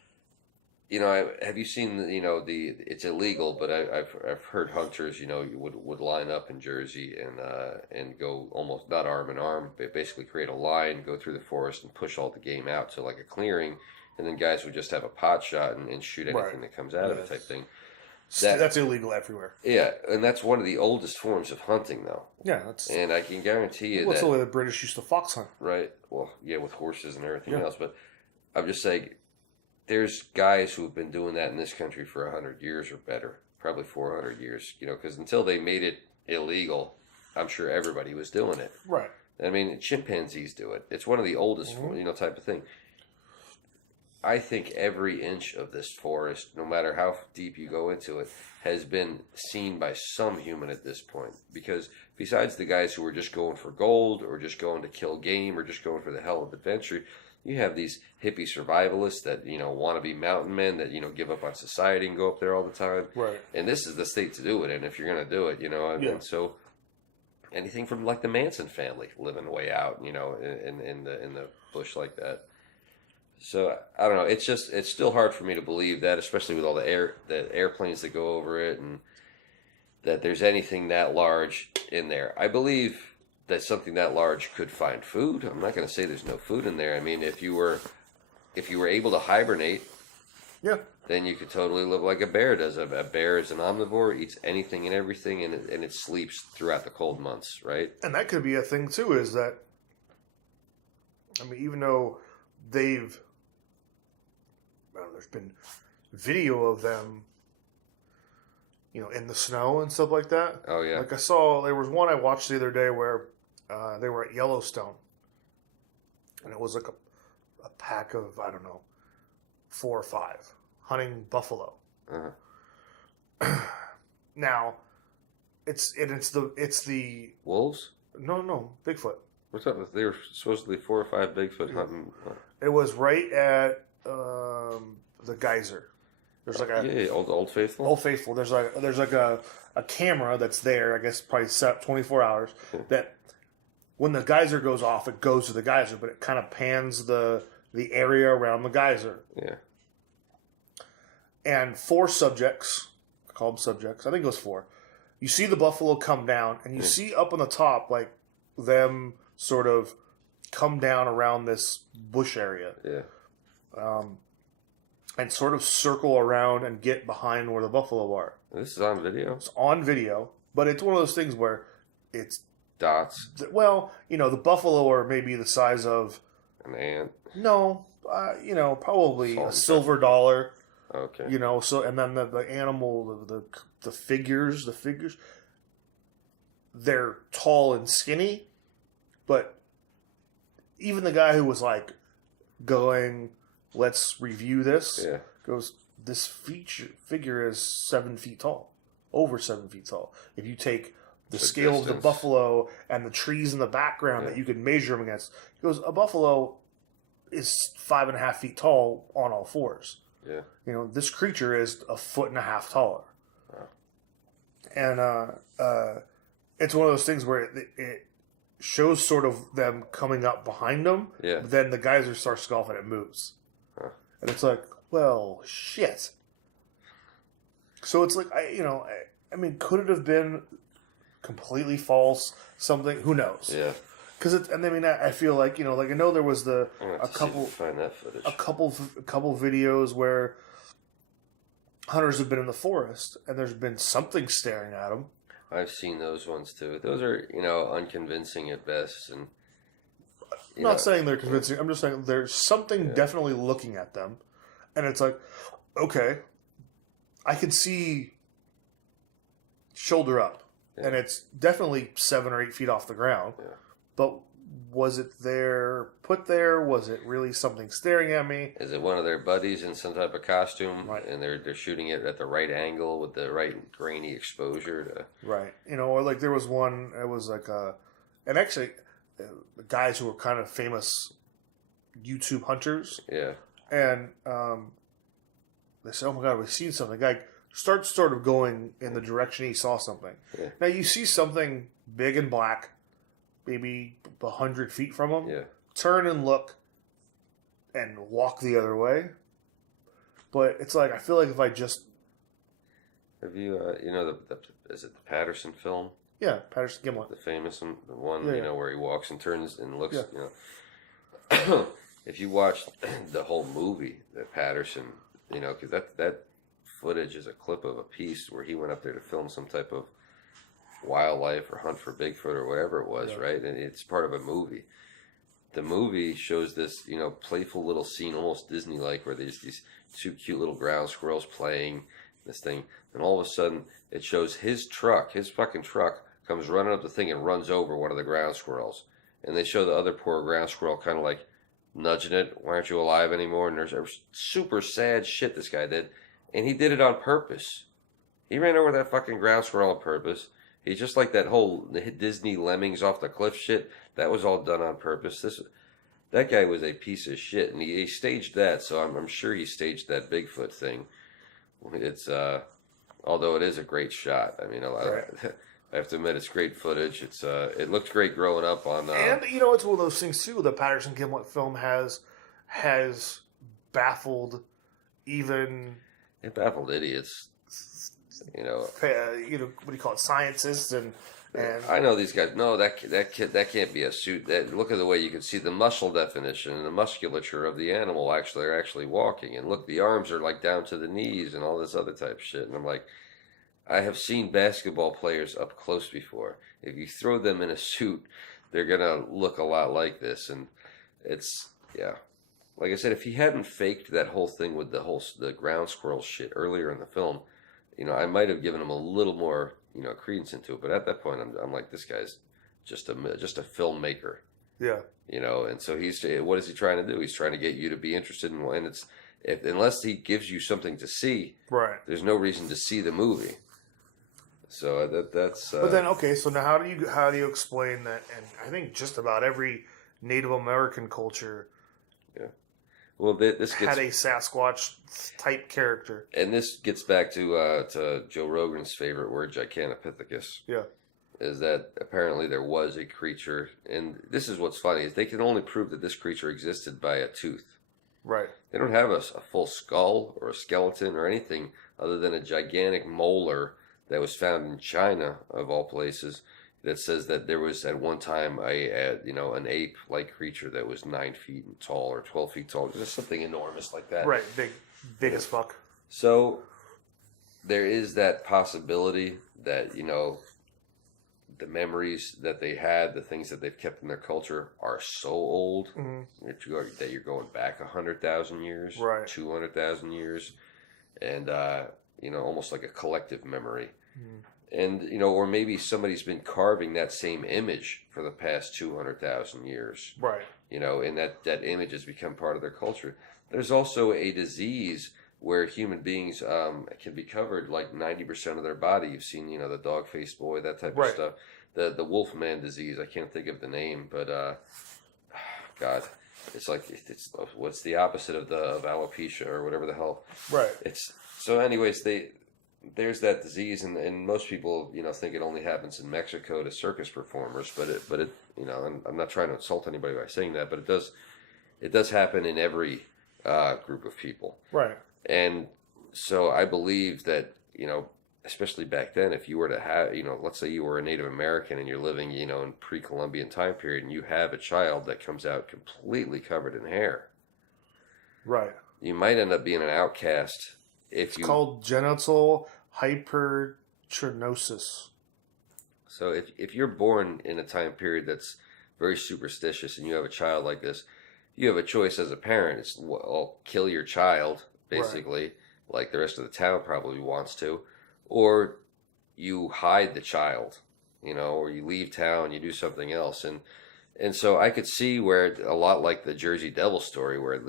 you know, have you seen, you know, it's illegal, but I've heard hunters, you know, you would line up in Jersey and go almost not arm in arm, but basically create a line, go through the forest and push all the game out to like a clearing, and then guys would just have a pot shot and shoot anything that comes out of it type thing. That's illegal everywhere. Yeah, and that's one of the oldest forms of hunting, though. Yeah, and I can guarantee you that's the way the British used to fox hunt. Right. Well, yeah, with horses and everything else, but I'm just saying, there's guys who have been doing that in this country for 100 years or better, probably 400 years, you know, because until they made it illegal, I'm sure everybody was doing it. Right. I mean, chimpanzees do it. It's one of the oldest, you know, type of thing. I think every inch of this forest, no matter how deep you go into it, has been seen by some human at this point. Because besides the guys who are just going for gold or just going to kill game or just going for the hell of adventure, you have these hippie survivalists that, you know, want to be mountain men that, you know, give up on society and go up there all the time. Right. And this is the state to do it in if you're going to do it, you know. And so anything from like the Manson family living way out, you know, in the bush like that. So I don't know. It's still hard for me to believe that, especially with all the airplanes that go over it, and that there's anything that large in there. I believe that something that large could find food. I'm not going to say there's no food in there. I mean, if you were able to hibernate, then you could totally live like a bear does. A bear is an omnivore, eats anything and everything, and it sleeps throughout the cold months, right? And that could be a thing too. Is that, I mean, even though there's been video of them, you know, in the snow and stuff like that. Oh yeah. Like there was one I watched the other day where they were at Yellowstone, and it was like a pack of, I don't know, 4 or 5 hunting buffalo. Uh-huh. Now, it's the wolves. No, Bigfoot. What's up? They were supposedly 4 or 5 Bigfoot hunting. It was right at the geyser. There's like Old Faithful. Old Faithful. There's like a camera that's there. I guess probably set up 24 hours that when the geyser goes off, it goes to the geyser, but it kind of pans the area around the geyser. Yeah. And 4 subjects, I call them subjects, I think it was 4. You see the buffalo come down, and you see up on the top, like, them sort of come down around this bush area. Yeah. And sort of circle around and get behind where the buffalo are. This is on video? It's on video, but it's one of those things where it's... Dots. Well, the buffalo are maybe the size of... An ant? No, probably a silver dollar. Okay. So, and then the animal, the figures, they're tall and skinny, but even the guy who was like going, let's review this, goes, this figure is 7 feet tall, over 7 feet tall. If you take the scale of the buffalo and the trees in the background that you can measure them against, he goes, a buffalo is 5.5 feet tall on all fours. Yeah. This creature is 1.5 feet taller. Wow. And it's one of those things where it shows sort of them coming up behind them. Yeah. But then the geyser starts to go off and it moves. Huh. And it's like, well, shit. So it's like, I mean, could it have been completely false? Something? Who knows? Yeah. Because I feel like I know there was a couple find that footage. a couple videos where hunters have been in the forest and there's been something staring at them. I've seen those ones too. Those are unconvincing at best, and I'm not saying they're convincing. I'm just saying there's something definitely looking at them, and it's like, okay, I can see shoulder up, and it's definitely 7 or 8 feet off the ground. Yeah. But was it put there? Was it really something staring at me? Is it one of their buddies in some type of costume, right? And they're shooting it at the right angle with the right grainy exposure to right? Or like there was one. It was like and actually, guys who were kind of famous YouTube hunters. Yeah. And they said, "Oh my God, we've seen something." The guy starts sort of going in the direction he saw something. Yeah. Now you see something big and black, maybe 100 feet from him. Yeah. Turn and look, and walk the other way. But it's like I feel like if I just have you is it the Patterson film? Yeah, Patterson Gimlet, the famous one, the one where he walks and turns and looks. Yeah. If you watch the whole movie, the Patterson, because that footage is a clip of a piece where he went up there to film some type of wildlife or hunt for Bigfoot or whatever it was, right? And it's part of a movie. The movie shows this, playful little scene, almost Disney-like, where there's these 2 cute little ground squirrels playing this thing, and all of a sudden it shows his fucking truck, comes running up the thing and runs over one of the ground squirrels, and they show the other poor ground squirrel kind of like nudging it, "Why aren't you alive anymore?" And there's super sad shit this guy did, and he did it on purpose. He ran over that fucking ground squirrel on purpose. He's just like that whole Disney lemmings off the cliff shit. That was all done on purpose. That guy was a piece of shit, and he staged that. So I'm sure he staged that Bigfoot thing. It's although it is a great shot. I mean, I have to admit, it's great footage. It looked great growing up on. And it's one of those things too. The Patterson Gimlet film has baffled even. It baffled idiots. What do you call it? Scientists and I know these guys. No, that can't be a suit. Look at the way you can see the muscle definition and the musculature of the animal. They're actually walking, and look, the arms are like down to the knees and all this other type of shit. And I'm like, I have seen basketball players up close before. If you throw them in a suit, they're gonna look a lot like this. And it's like I said, if he hadn't faked that whole thing with the ground squirrel shit earlier in the film, I might have given him a little more, credence into it. But at that point, I'm like, this guy's just a filmmaker. Yeah. And so what is he trying to do? He's trying to get you to be interested in, and unless he gives you something to see, right? There's no reason to see the movie. So that's. But then, okay, so now how do you explain that? And I think just about every Native American culture. Yeah. Well, this had a Sasquatch type character, and this gets back to Joe Rogan's favorite word, Gigantopithecus. Yeah, is that apparently there was a creature, and this is what's funny, is they can only prove that this creature existed by a tooth. Right. They don't have a full skull or a skeleton or anything other than a gigantic molar that was found in China, of all places, that says that there was at one time an ape-like creature that was 9 feet tall or 12 feet tall, just something enormous like that. Right, big as fuck. So there is that possibility that the memories that they had, the things that they've kept in their culture, are so old that you're going back 100,000 years, right, 200,000 years, and almost like a collective memory. And, or maybe somebody's been carving that same image for the past 200,000 years. Right. And that image has become part of their culture. There's also a disease where human beings can be covered like 90% of their body. You've seen, the dog-faced boy, that type of stuff. The Wolfman disease, I can't think of the name, but God, it's like what's the opposite of alopecia or whatever the hell. Right. So anyways, there's that disease, and most people think it only happens in Mexico to circus performers, but it I'm not trying to insult anybody by saying that, but it does happen in every group of people. Right. And so I believe that, especially back then, if you were to have, let's say you were a Native American and you're living, in pre-Columbian time period, and you have a child that comes out completely covered in hair. Right. You might end up being an outcast It's called genital hypertrichosis. So if you're born in a time period that's very superstitious and you have a child like this, you have a choice as a parent. It's, kill your child, basically, like the rest of the town probably wants to, or you hide the child, or you leave town, you do something else. And so I could see where, a lot like the Jersey Devil story, where,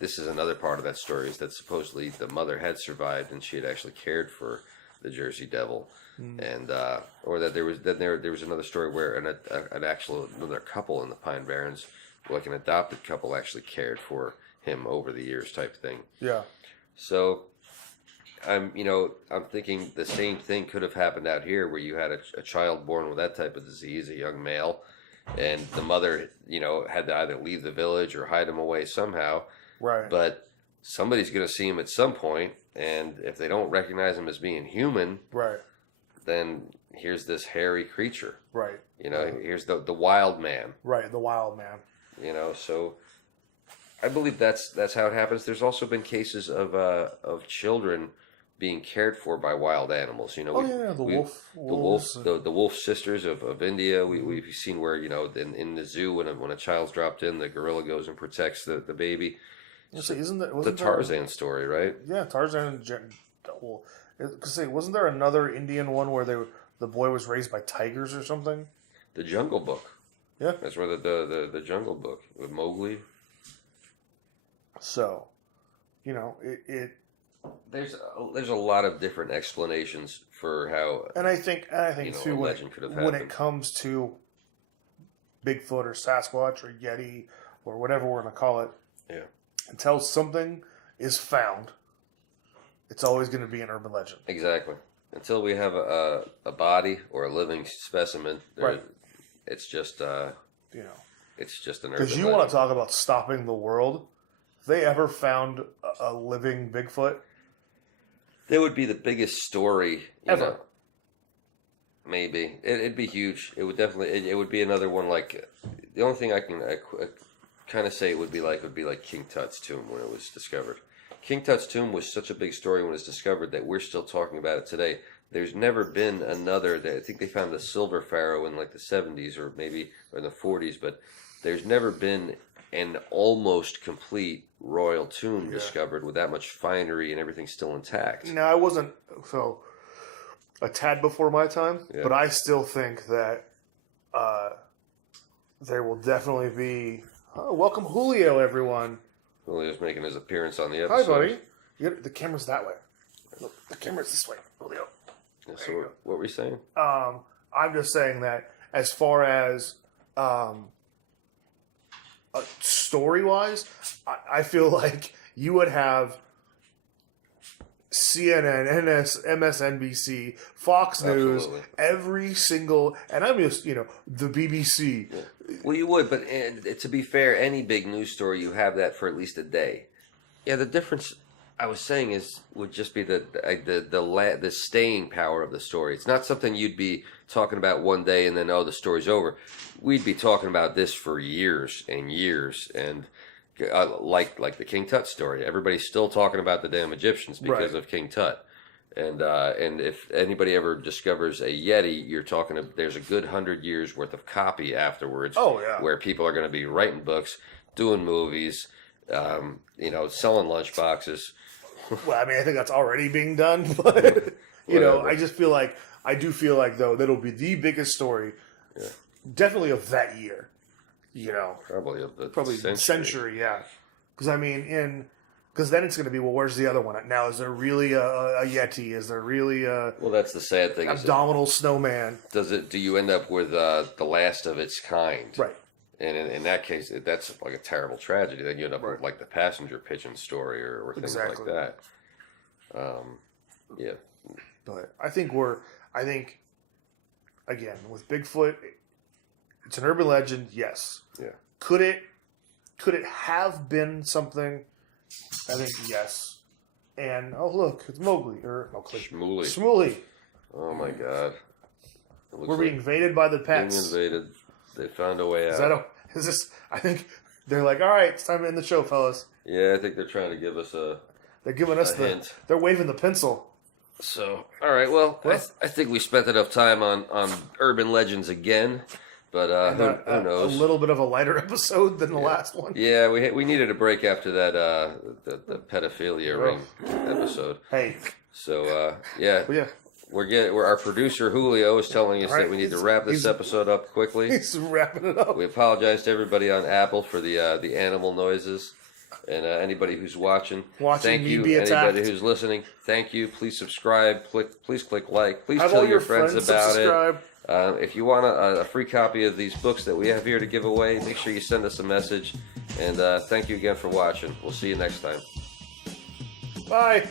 this is another part of that story, is that supposedly the mother had survived and she had actually cared for the Jersey Devil. And or that there was another story where another couple in the Pine Barrens, like an adopted couple, actually cared for him over the years, type thing. Yeah. So I'm thinking the same thing could have happened out here, where you had a child born with that type of disease, a young male, and the mother had to either leave the village or hide him away somehow. Right. But somebody's going to see him at some point, and if they don't recognize him as being human, right, then here's this hairy creature. Right. Here's the wild man. Right, the wild man. So I believe that's how it happens. There's also been cases of children being cared for by wild animals. The wolf sisters of India. We've seen where in the zoo when a child's dropped in, the gorilla goes and protects the baby. So isn't that the Tarzan story, right? Yeah, Tarzan. Wasn't there another Indian one where the boy was raised by tigers or something? The Jungle Book. Yeah, that's where the Jungle Book with Mowgli. So, there's a lot of different explanations for how, and I think too, legend could have happened. When it comes to Bigfoot or Sasquatch or Yeti or whatever we're going to call it, yeah, until something is found, it's always going to be an urban legend. Exactly. Until we have a body or a living specimen, right, it's just it's just an urban legend. Because you want to talk about stopping the world. If they ever found a living Bigfoot, that would be the biggest story ever. Maybe it'd be huge. It would definitely. It would be another one. Like the only thing I kind of say it would be like King Tut's tomb when it was discovered. King Tut's tomb was such a big story when it was discovered that we're still talking about it today. There's never been another. I think they found the silver pharaoh in like the 70s or maybe in the 40s, but there's never been an almost complete royal tomb discovered with that much finery and everything still intact. No, I wasn't a tad before my time, but I still think that there will definitely be. Oh, welcome, Julio, everyone. Julio's making his appearance on the episode. Hi, buddy. The camera's that way. Look, the camera's this way, Julio. Yeah, so what were we saying? I'm just saying that as far as story-wise, I feel like you would have CNN, MSNBC, Fox News, Absolutely. every single, and I'm just, the BBC. Yeah. Well, you would, but to be fair, any big news story, you have that for at least a day. Yeah, the difference I was saying would just be the staying power of the story. It's not something you'd be talking about one day and then the story's over. We'd be talking about this for years and years, and like the King Tut story. Everybody's still talking about the damn Egyptians because of King Tut. And if anybody ever discovers a Yeti, you're talking. There's a good 100 years worth of copy afterwards. Oh yeah. Where people are going to be writing books, doing movies, selling lunch boxes. Well, I mean, I think that's already being done, but I just feel like though that'll be the biggest story, definitely of that year. Probably of the century, yeah. Because I mean, because then it's going to be, well, where's the other one now? Is there really a Yeti? Is there really a well? That's the sad thing. Abdominal snowman? Do you end up with the last of its kind? Right. And in that case, that's like a terrible tragedy. Then you end up with like the passenger pigeon story or things like that. Yeah. But I think again, with Bigfoot, it's an urban legend, yes. Yeah. Could it have been something? I think yes. And look, it's Mowgli Shmooly. Oh my God. We're being invaded by the pets. Being invaded. They found a way out. I think they're like, all right, it's time to end the show, fellas. Yeah, I think they're trying to give us They're giving us hint. They're waving the pencil. So, all right, well, I think we spent enough time on urban legends again, but who knows? A little bit of a lighter episode than the last one. Yeah, we needed a break after that the pedophilia ring episode. Hey. So yeah. Well, yeah. We're our producer Julio is telling us that we need to wrap this episode up quickly. He's wrapping it up. We apologize to everybody on Apple for the animal noises, and anybody who's watching. Thank you. Anybody who's listening, thank you. Please subscribe. Please click like. Please tell your friends about it. If you want a free copy of these books that we have here to give away, make sure you send us a message. And thank you again for watching. We'll see you next time. Bye.